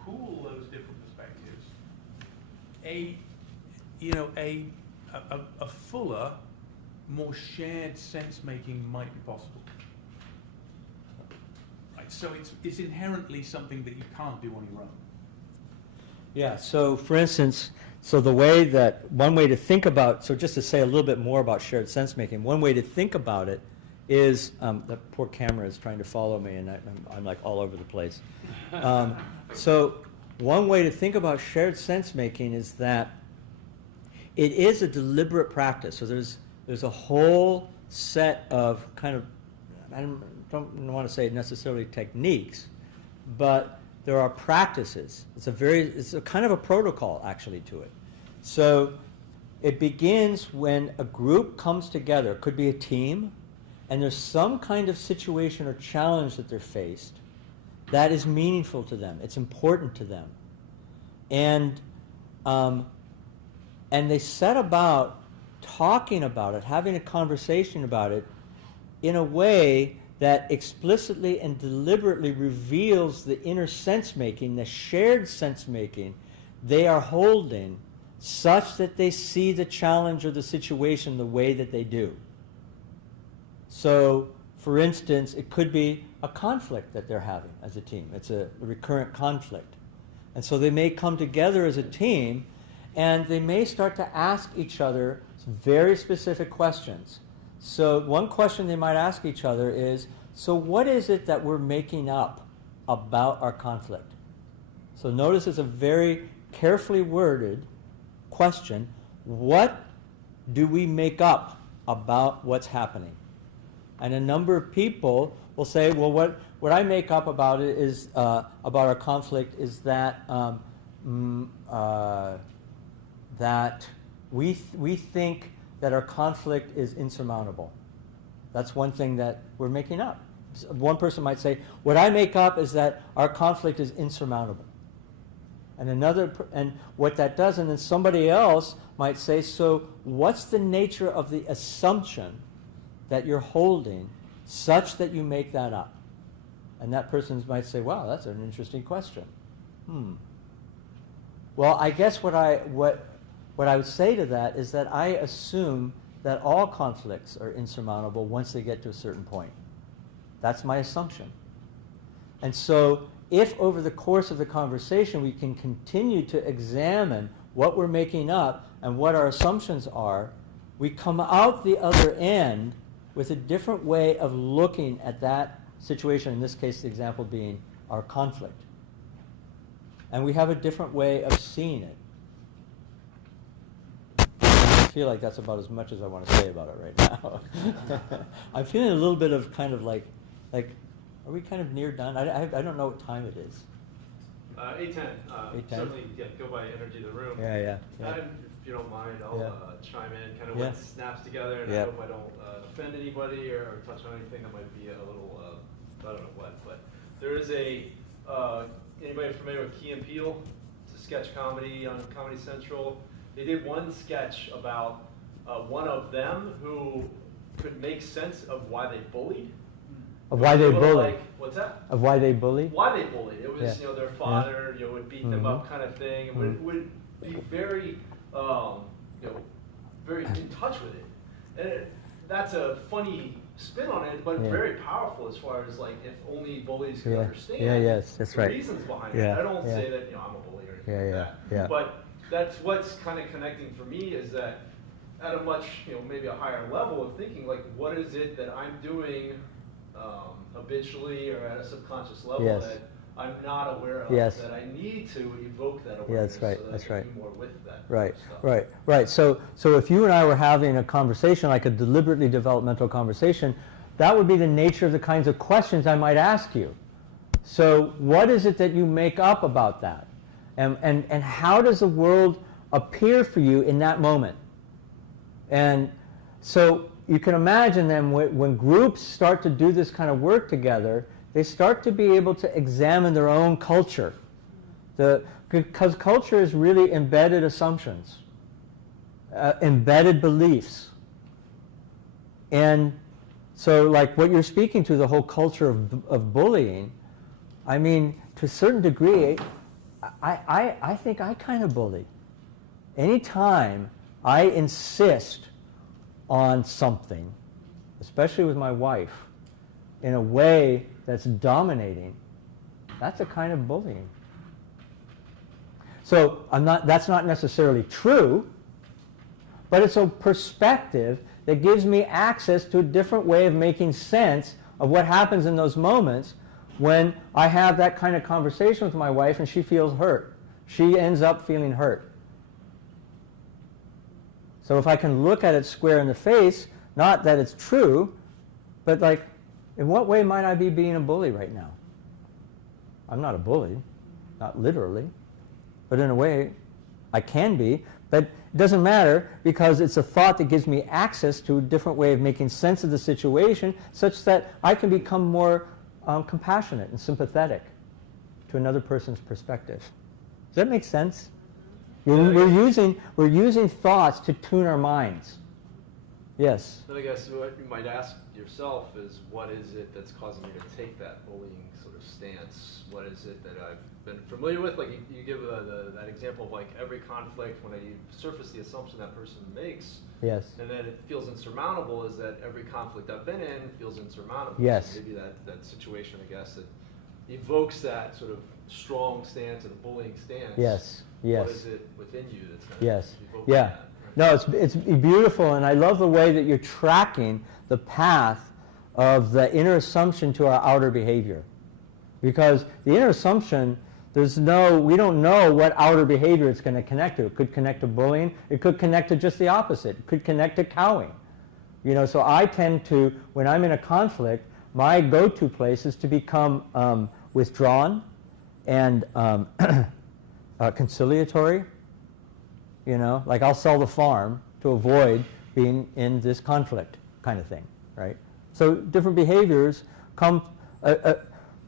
pool those different perspectives, a fuller, more shared sense-making might be possible. Right, so it's inherently something that you can't do on your own. Yeah, so for instance, one way to think about, so just to say a little bit more about shared sense-making, one way to think about it is, the poor camera is trying to follow me and I'm like all over the place. So one way to think about shared sense-making is that it is a deliberate practice. So there's a whole set of kind of, I don't want to say necessarily techniques, but there are practices. It's a kind of a protocol actually to it. So it begins when a group comes together, it could be a team, and there's some kind of situation or challenge that they're faced that is meaningful to them. It's important to them. And they set about talking about it, having a conversation about it in a way that explicitly and deliberately reveals the inner sense-making, the shared sense-making they are holding, such that they see the challenge or the situation the way that they do. So, for instance, it could be a conflict that they're having as a team. It's a recurrent conflict. And so they may come together as a team, and they may start to ask each other very specific questions. So one question they might ask each other is, so what is it that we're making up about our conflict? So notice it's a very carefully worded question. What do we make up about what's happening? And a number of people will say, well, what I make up about it is, about our conflict is that, that we think that our conflict is insurmountable. That's one thing that we're making up. One person might say, what I make up is that our conflict is insurmountable. And and what that does, and then somebody else might say, so what's the nature of the assumption that you're holding such that you make that up? And that person might say, wow, that's an interesting question. Well, I guess what I would say to that is that I assume that all conflicts are insurmountable once they get to a certain point. That's my assumption. And so if over the course of the conversation we can continue to examine what we're making up and what our assumptions are, we come out the other end with a different way of looking at that situation, in this case the example being our conflict. And we have a different way of seeing it. I feel like that's about as much as I want to say about it right now. I'm feeling a little bit of kind of like, are we kind of near done? I don't know what time it is. 8:10. 8:10? Certainly, go by energy of the room. Yeah. If you don't mind, I'll chime in, kind of what snaps together, and I hope I don't offend anybody or touch on anything that might be a little, I don't know what, but there is anybody familiar with Key and Peele? It's a sketch comedy on Comedy Central. They did one sketch about one of them who could make sense of why they bullied. Of why they bullied? Like, what's that? Of why they bullied? Why they bullied. It was, their father, would beat them up kind of thing, and would be very, very in touch with it. And that's a funny spin on it, but very powerful as far as like if only bullies could understand that's the right. reasons behind it. I don't say that I'm a bully or anything like that. But that's what's kind of connecting for me is that at a much, maybe a higher level of thinking, like what is it that I'm doing habitually or at a subconscious level that I'm not aware of that I need to evoke that awareness so that I can do more with that Right. So if you and I were having a conversation, like a deliberately developmental conversation, that would be the nature of the kinds of questions I might ask you. So what is it that you make up about that? And how does the world appear for you in that moment? And so you can imagine then when groups start to do this kind of work together, they start to be able to examine their own culture. Because culture is really embedded assumptions, embedded beliefs. And so like what you're speaking to, the whole culture of bullying, I mean, to a certain degree, I think I kind of bully. Anytime I insist on something, especially with my wife, in a way that's dominating, that's a kind of bullying. So that's not necessarily true, but it's a perspective that gives me access to a different way of making sense of what happens in those moments when I have that kind of conversation with my wife and she feels hurt. She ends up feeling hurt. So if I can look at it square in the face, not that it's true, but like, in what way might I be being a bully right now? I'm not a bully, not literally, but in a way I can be, but it doesn't matter because it's a thought that gives me access to a different way of making sense of the situation such that I can become more compassionate and sympathetic to another person's perspective. Does that make sense? We're using thoughts to tune our minds. Yes. Then I guess what you might ask yourself is, what is it that's causing me to take that bullying sort of stance? What is it that I've been familiar with? Like you give that example of like every conflict, when you surface the assumption that person makes, Yes. and then it feels insurmountable, is that every conflict I've been in feels insurmountable. Yes. So maybe that situation, I guess, that evokes that sort of strong stance and a bullying stance. Yes. Yes. What is it within you that's kind Yes. of evoking Yeah. that? No, it's beautiful, and I love the way that you're tracking the path of the inner assumption to our outer behavior. Because the inner assumption, we don't know what outer behavior it's going to connect to. It could connect to bullying. It could connect to just the opposite. It could connect to cowing. So I tend to, when I'm in a conflict, my go-to place is to become withdrawn and conciliatory. Like I'll sell the farm to avoid being in this conflict kind of thing, right? So different behaviors come,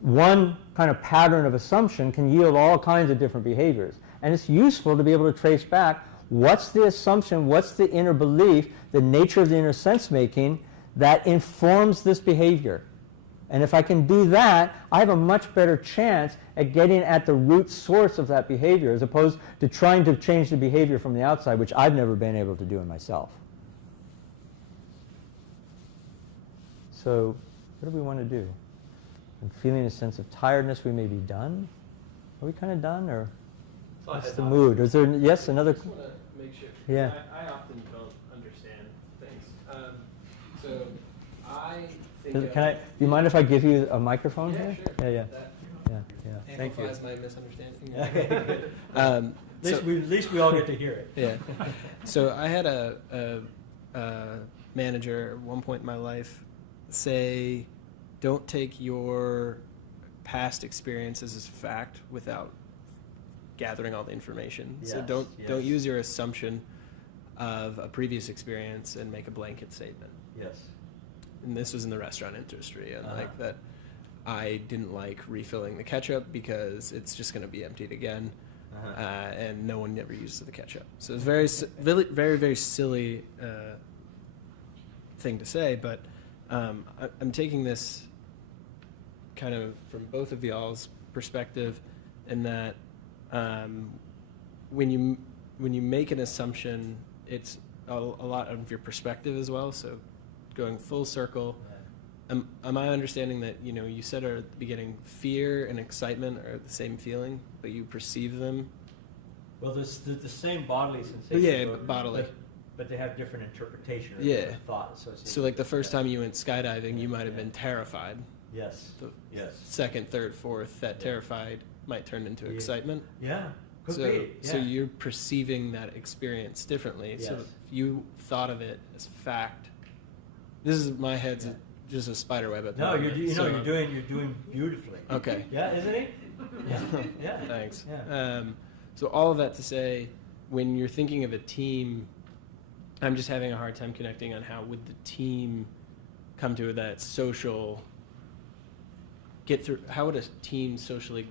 one kind of pattern of assumption can yield all kinds of different behaviors. And it's useful to be able to trace back what's the assumption, what's the inner belief, the nature of the inner sense making that informs this behavior. And if I can do that, I have a much better chance at getting at the root source of that behavior, as opposed to trying to change the behavior from the outside, which I've never been able to do in myself. So what do we want to do? I'm feeling a sense of tiredness. We may be done. Are we kind of done, or what's the mood? Is there, yes, another? I just want to make sure. Yeah. I often don't understand things. So I think. Do you mind if I give you a microphone Yeah, here? sure. Yeah. Thank you. Amplifies my misunderstanding. At least we all get to hear it. Yeah. So I had a manager at one point in my life say, don't take your past experiences as fact without gathering all the information. So don't use your assumption of a previous experience and make a blanket statement. Yes. And this was in the restaurant industry, and like that I didn't like refilling the ketchup because it's just going to be emptied again, and no one ever uses the ketchup. So it's very, very, very silly thing to say, but I'm taking this kind of from both of y'all's perspective, in that when you make an assumption, it's a lot of your perspective as well. So going full circle, am I understanding that you said at the beginning fear and excitement are the same feeling, but you perceive them? Well, there's the same bodily sensation. Yeah, bodily. But they have different interpretation or Yeah. different thought associated. So like the first time you went skydiving, you might have been terrified. Yes. The Yes. second, third, fourth, that terrified might turn into excitement. Yeah. Could So, be. Yeah. so you're perceiving that experience differently. So Yes. if you thought of it as fact, this is my head's just a spider web at the No, moment. you're doing beautifully. Okay. Yeah, isn't it? Yeah. Yeah. Thanks. Yeah. So all of that to say, when you're thinking of a team, I'm just having a hard time connecting on how would the team come to that social, get through, how would a team socially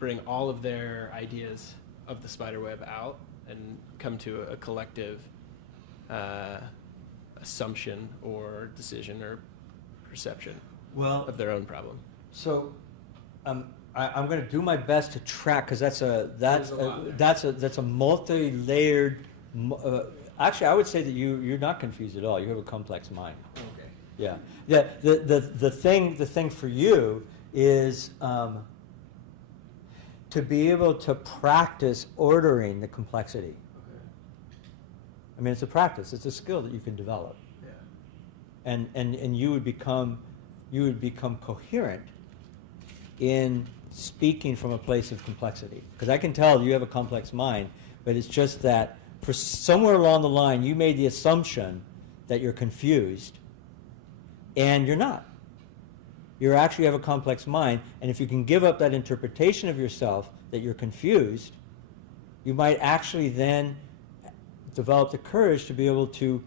bring all of their ideas of the spider web out and come to a collective assumption or decision or perception of their own problem? So, I'm going to do my best to track, because that's a multi-layered. Actually, I would say that you're not confused at all. You have a complex mind. Okay. Yeah. Yeah. The thing for you is to be able to practice ordering the complexity. Okay. I mean, it's a practice. It's a skill that you can develop. Yeah. And you would become coherent in speaking from a place of complexity. Because I can tell you have a complex mind, but it's just that for somewhere along the line you made the assumption that you're confused, and you're not. You actually have a complex mind, and if you can give up that interpretation of yourself that you're confused, you might actually then develop the courage to be able to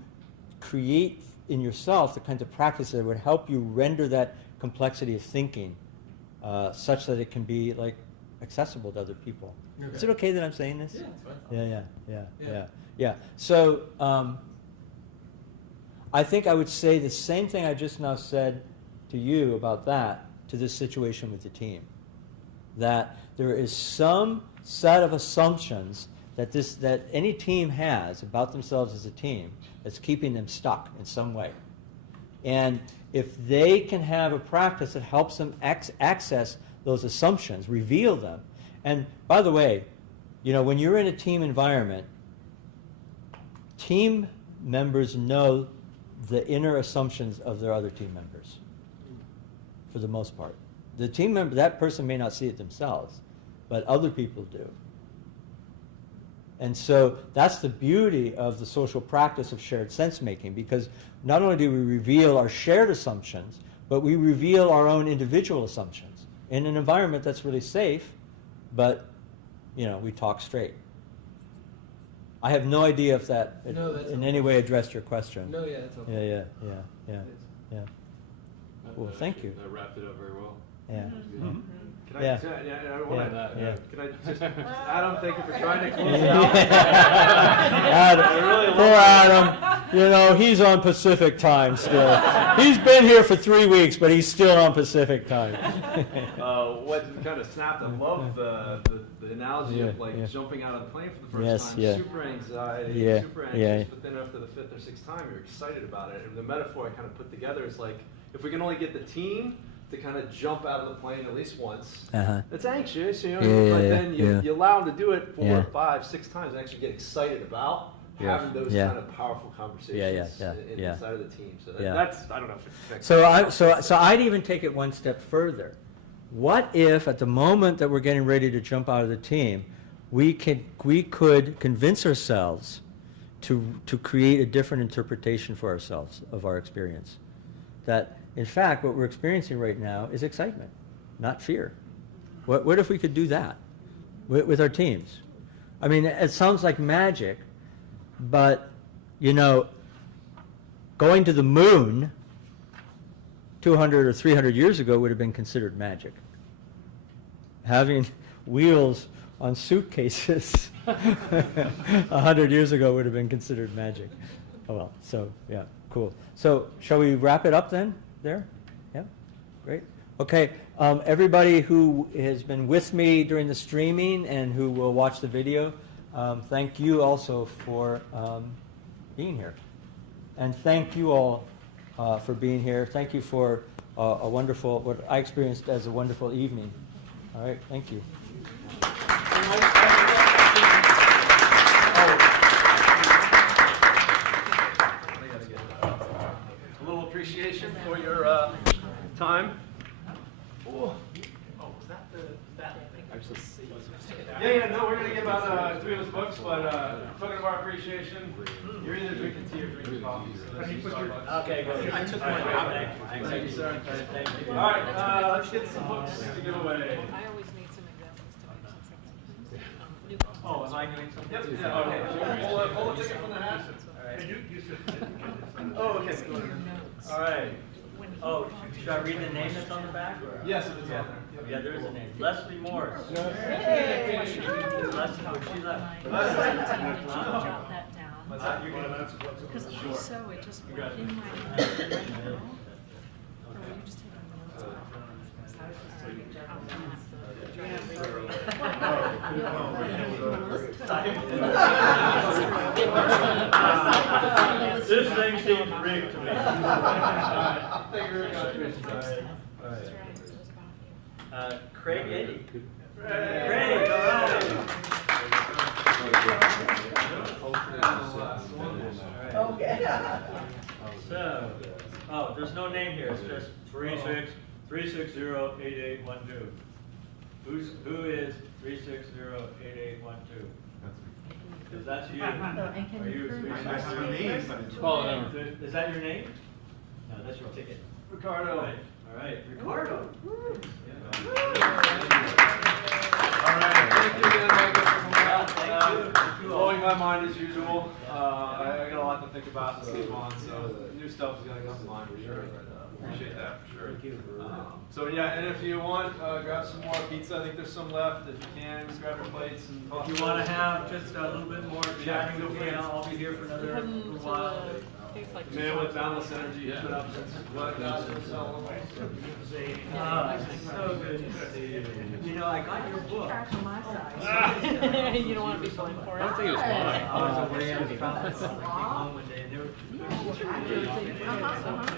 create in yourself the kinds of practices that would help you render that complexity of thinking such that it can be like accessible to other people. Okay. Is it okay that I'm saying this? Yeah, it's fine. Yeah. So I think I would say the same thing I just now said to you about that to this situation with the team. That there is some set of assumptions that any team has about themselves as a team that's keeping them stuck in some way. And if they can have a practice that helps them access those assumptions, reveal them. And by the way, you know, when you're in a team environment, team members know the inner assumptions of their other team members, for the most part. The team member, that person may not see it themselves, but other people do. And so that's the beauty of the social practice of shared sense-making, because not only do we reveal our shared assumptions, but we reveal our own individual assumptions in an environment that's really safe, but, you know, we talk straight. I have no idea if that No, that's in okay. any way addressed your question. No, yeah, that's okay. Yeah. Well, thank you. I wrapped it up very well. Yeah. Mm-hmm. Can I, Yeah. I don't want to, Yeah. can I just, Adam, thank you for trying to close it Yeah. out. Adam, I really poor love Adam. You know, he's on Pacific time still. He's been here for 3 weeks, but he's still on Pacific time. What kind of snapped, I love the analogy of like jumping out of the plane for the first time. Super anxiety, super anxious, but then after the 5th or 6th time, you're excited about it. And the metaphor I kind of put together is like, if we can only get the team to kind of jump out of the plane at least once, it's anxious, you know, but then you allow them to do it 4, 5, 6 times and actually get excited about having those kind of powerful conversations inside of the team. So that's, I don't know if it connects. So I'd even take it one step further. What if at the moment that we're getting ready to jump out of the team, we could convince ourselves to create a different interpretation for ourselves of our experience? That, in fact, what we're experiencing right now is excitement, not fear. What if we could do that with our teams? I mean, it sounds like magic, but, you know, going to the moon 200 or 300 years ago would have been considered magic. Having wheels on suitcases 100 years ago would have been considered magic. Oh well, so yeah, cool. So shall we wrap it up then? There? Yeah? Great. Okay, everybody who has been with me during the streaming and who will watch the video, thank you also for being here. And thank you all for being here. Thank you for a wonderful, what I experienced as a wonderful evening. All right, thank you. A little appreciation for your time. Oh, was that the Yeah, no, we're going to give out 3 of his books, but token of our appreciation, you're either drinking tea or drinking coffee. So Okay, good. I took one. Thank you, sir. Thank you. All right, let's get some books to give away. I always need some examples to make sense. Oh, am I doing something? Yep, yeah, okay. Pull a ticket from the hat. All right. Oh, okay. All right. Oh, should I read the name that's on the back? Yes, it is on there. Yeah, there is a name. Leslie Morris. Leslie, where's she left? Jot that down. What's that? You're gonna Because also it just went in my head right now. Or will you just take my notes off? This thing seems rigged to me. Craig Eddy. Craig, all right. Okay. So, there's no name here. It's just 3608812. Who is 3608812? Because that's you. Are you? Is that your name? No, that's your ticket. Ricardo. All right, Ricardo. All right, thank you again, Michael, for coming out. Blowing my mind as usual. I got a lot to think about and sleep on, so new stuff is going to come to mind for sure. But Appreciate that, for sure. So yeah, and if you want, grab some more pizza. I think there's some left. If you can, just grab your plates and. If you want to have just a little bit more chatting, okay, I'll be here for another little while. The man with boundless energy, he's been up since what, God, so long. So good to see you. You know, I got your book. Trash on my side. You don't want to be blamed for it. I don't think it was mine. I was away, I was traveling, I came home one day, and there were. Uh-huh, uh-huh.